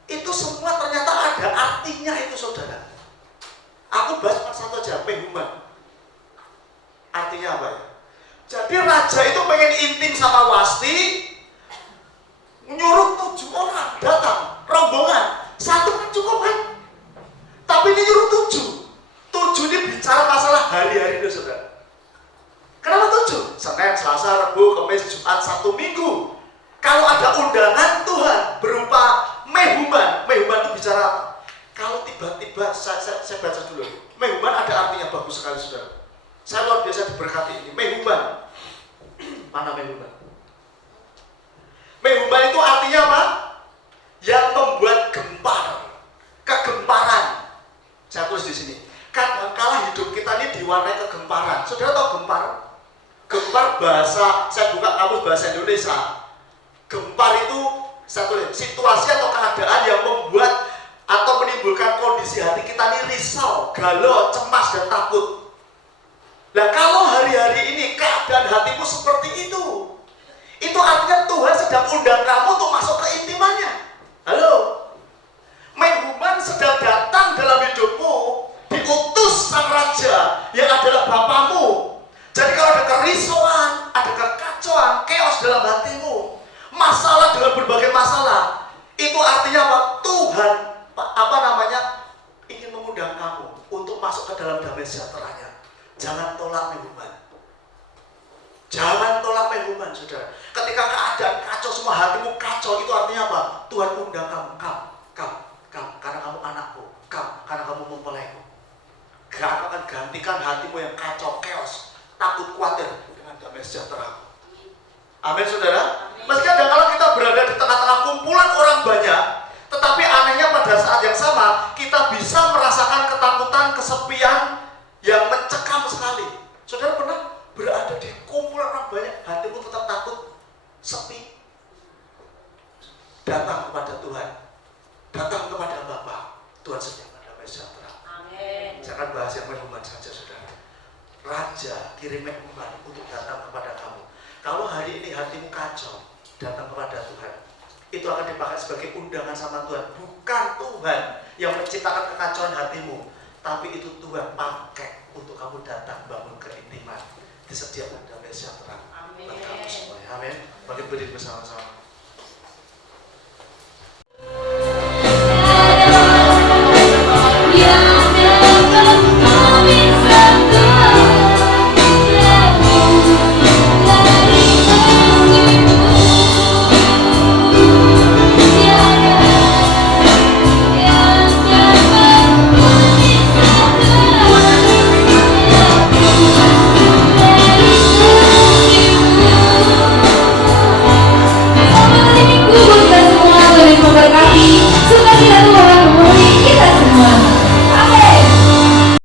Itu semua ternyata ada artinya itu saudara. Aku bahas cuma satu aja, penghuman. Artinya apa ya? Jadi raja itu pengen intim sama wasti, nyuruh 7 orang datang, rombongan. 1 kan cukup kan? Tapi ini nyuruh 7. 7 ini bicara masalah hari-hari itu saudara. Kenapa 7? Senin, Selasa, Rabu, Kamis, Jumat, Sabtu, Minggu. Kalau ada undangan Tuhan berupa mehuman. Mehuman itu bicara apa? Kalau tiba-tiba, saya baca dulu. Mehuman ada artinya bagus sekali saudara. Saya luar biasa diberkati ini. Mehuman. Mana mehuman? Mehuman itu artinya apa? Yang membuat gempar. Kegemparan. Saya tulis di sini. Kadangkala hidup kita ini diwarnai kegemparan. Saudara tahu gempar? Gempar bahasa, saya buka kamus bahasa Indonesia. Gempar itu satu situasi atau keadaan yang membuat atau menimbulkan kondisi hati kita ini risau, galau, cemas dan takut. Nah kalau hari-hari ini keadaan hatimu seperti itu artinya Tuhan sedang undang kamu untuk masuk ke intimannya. Halo? Mehuman sedang datang dalam hidupmu, diutus sang raja yang adalah Bapamu. Jadi kalau ada kerisauan, ada kekacauan, chaos dalam hatimu, masalah dengan berbagai masalah, itu artinya apa? Tuhan ingin mengundang kamu untuk masuk ke dalam damai sejahteranya. Jangan tolak mehuman. Jangan tolak mehuman, saudara. Ketika keadaan kacau, semua hatimu kacau, itu artinya apa? Tuhan undang kamu, karena kamu anakku, karena kamu mempelaiku. Gak akan gantikan hatimu yang kacau, chaos, takut, khawatir dengan damai sejahtera. Amin, saudara. Meski kadang-kala kita berada di tengah-tengah kumpulan orang banyak, tetapi anehnya pada saat yang sama kita bisa merasakan ketakutan, kesepian yang mencekam sekali. Saudara pernah berada di kumpulan orang banyak, hatimu tetap takut, sepi? Datang kepada Tuhan, datang kepada Bapa. Tuhan sediakan damai sejahtera. Amin. Saya akan bahas yang mehuman saja saudara. Raja kirim mehuman untuk datang kepada kamu. Kalau hari ini hatimu kacau, datang kepada Tuhan. Itu akan dipakai sebagai undangan sama Tuhan. Bukan Tuhan yang menciptakan kekacauan hatimu, tapi itu Tuhan pakai untuk kamu datang bangun keintiman. Disediakan damai sejahtera bagi kamu semuanya. Amin. Bagi berdiri bersama-sama.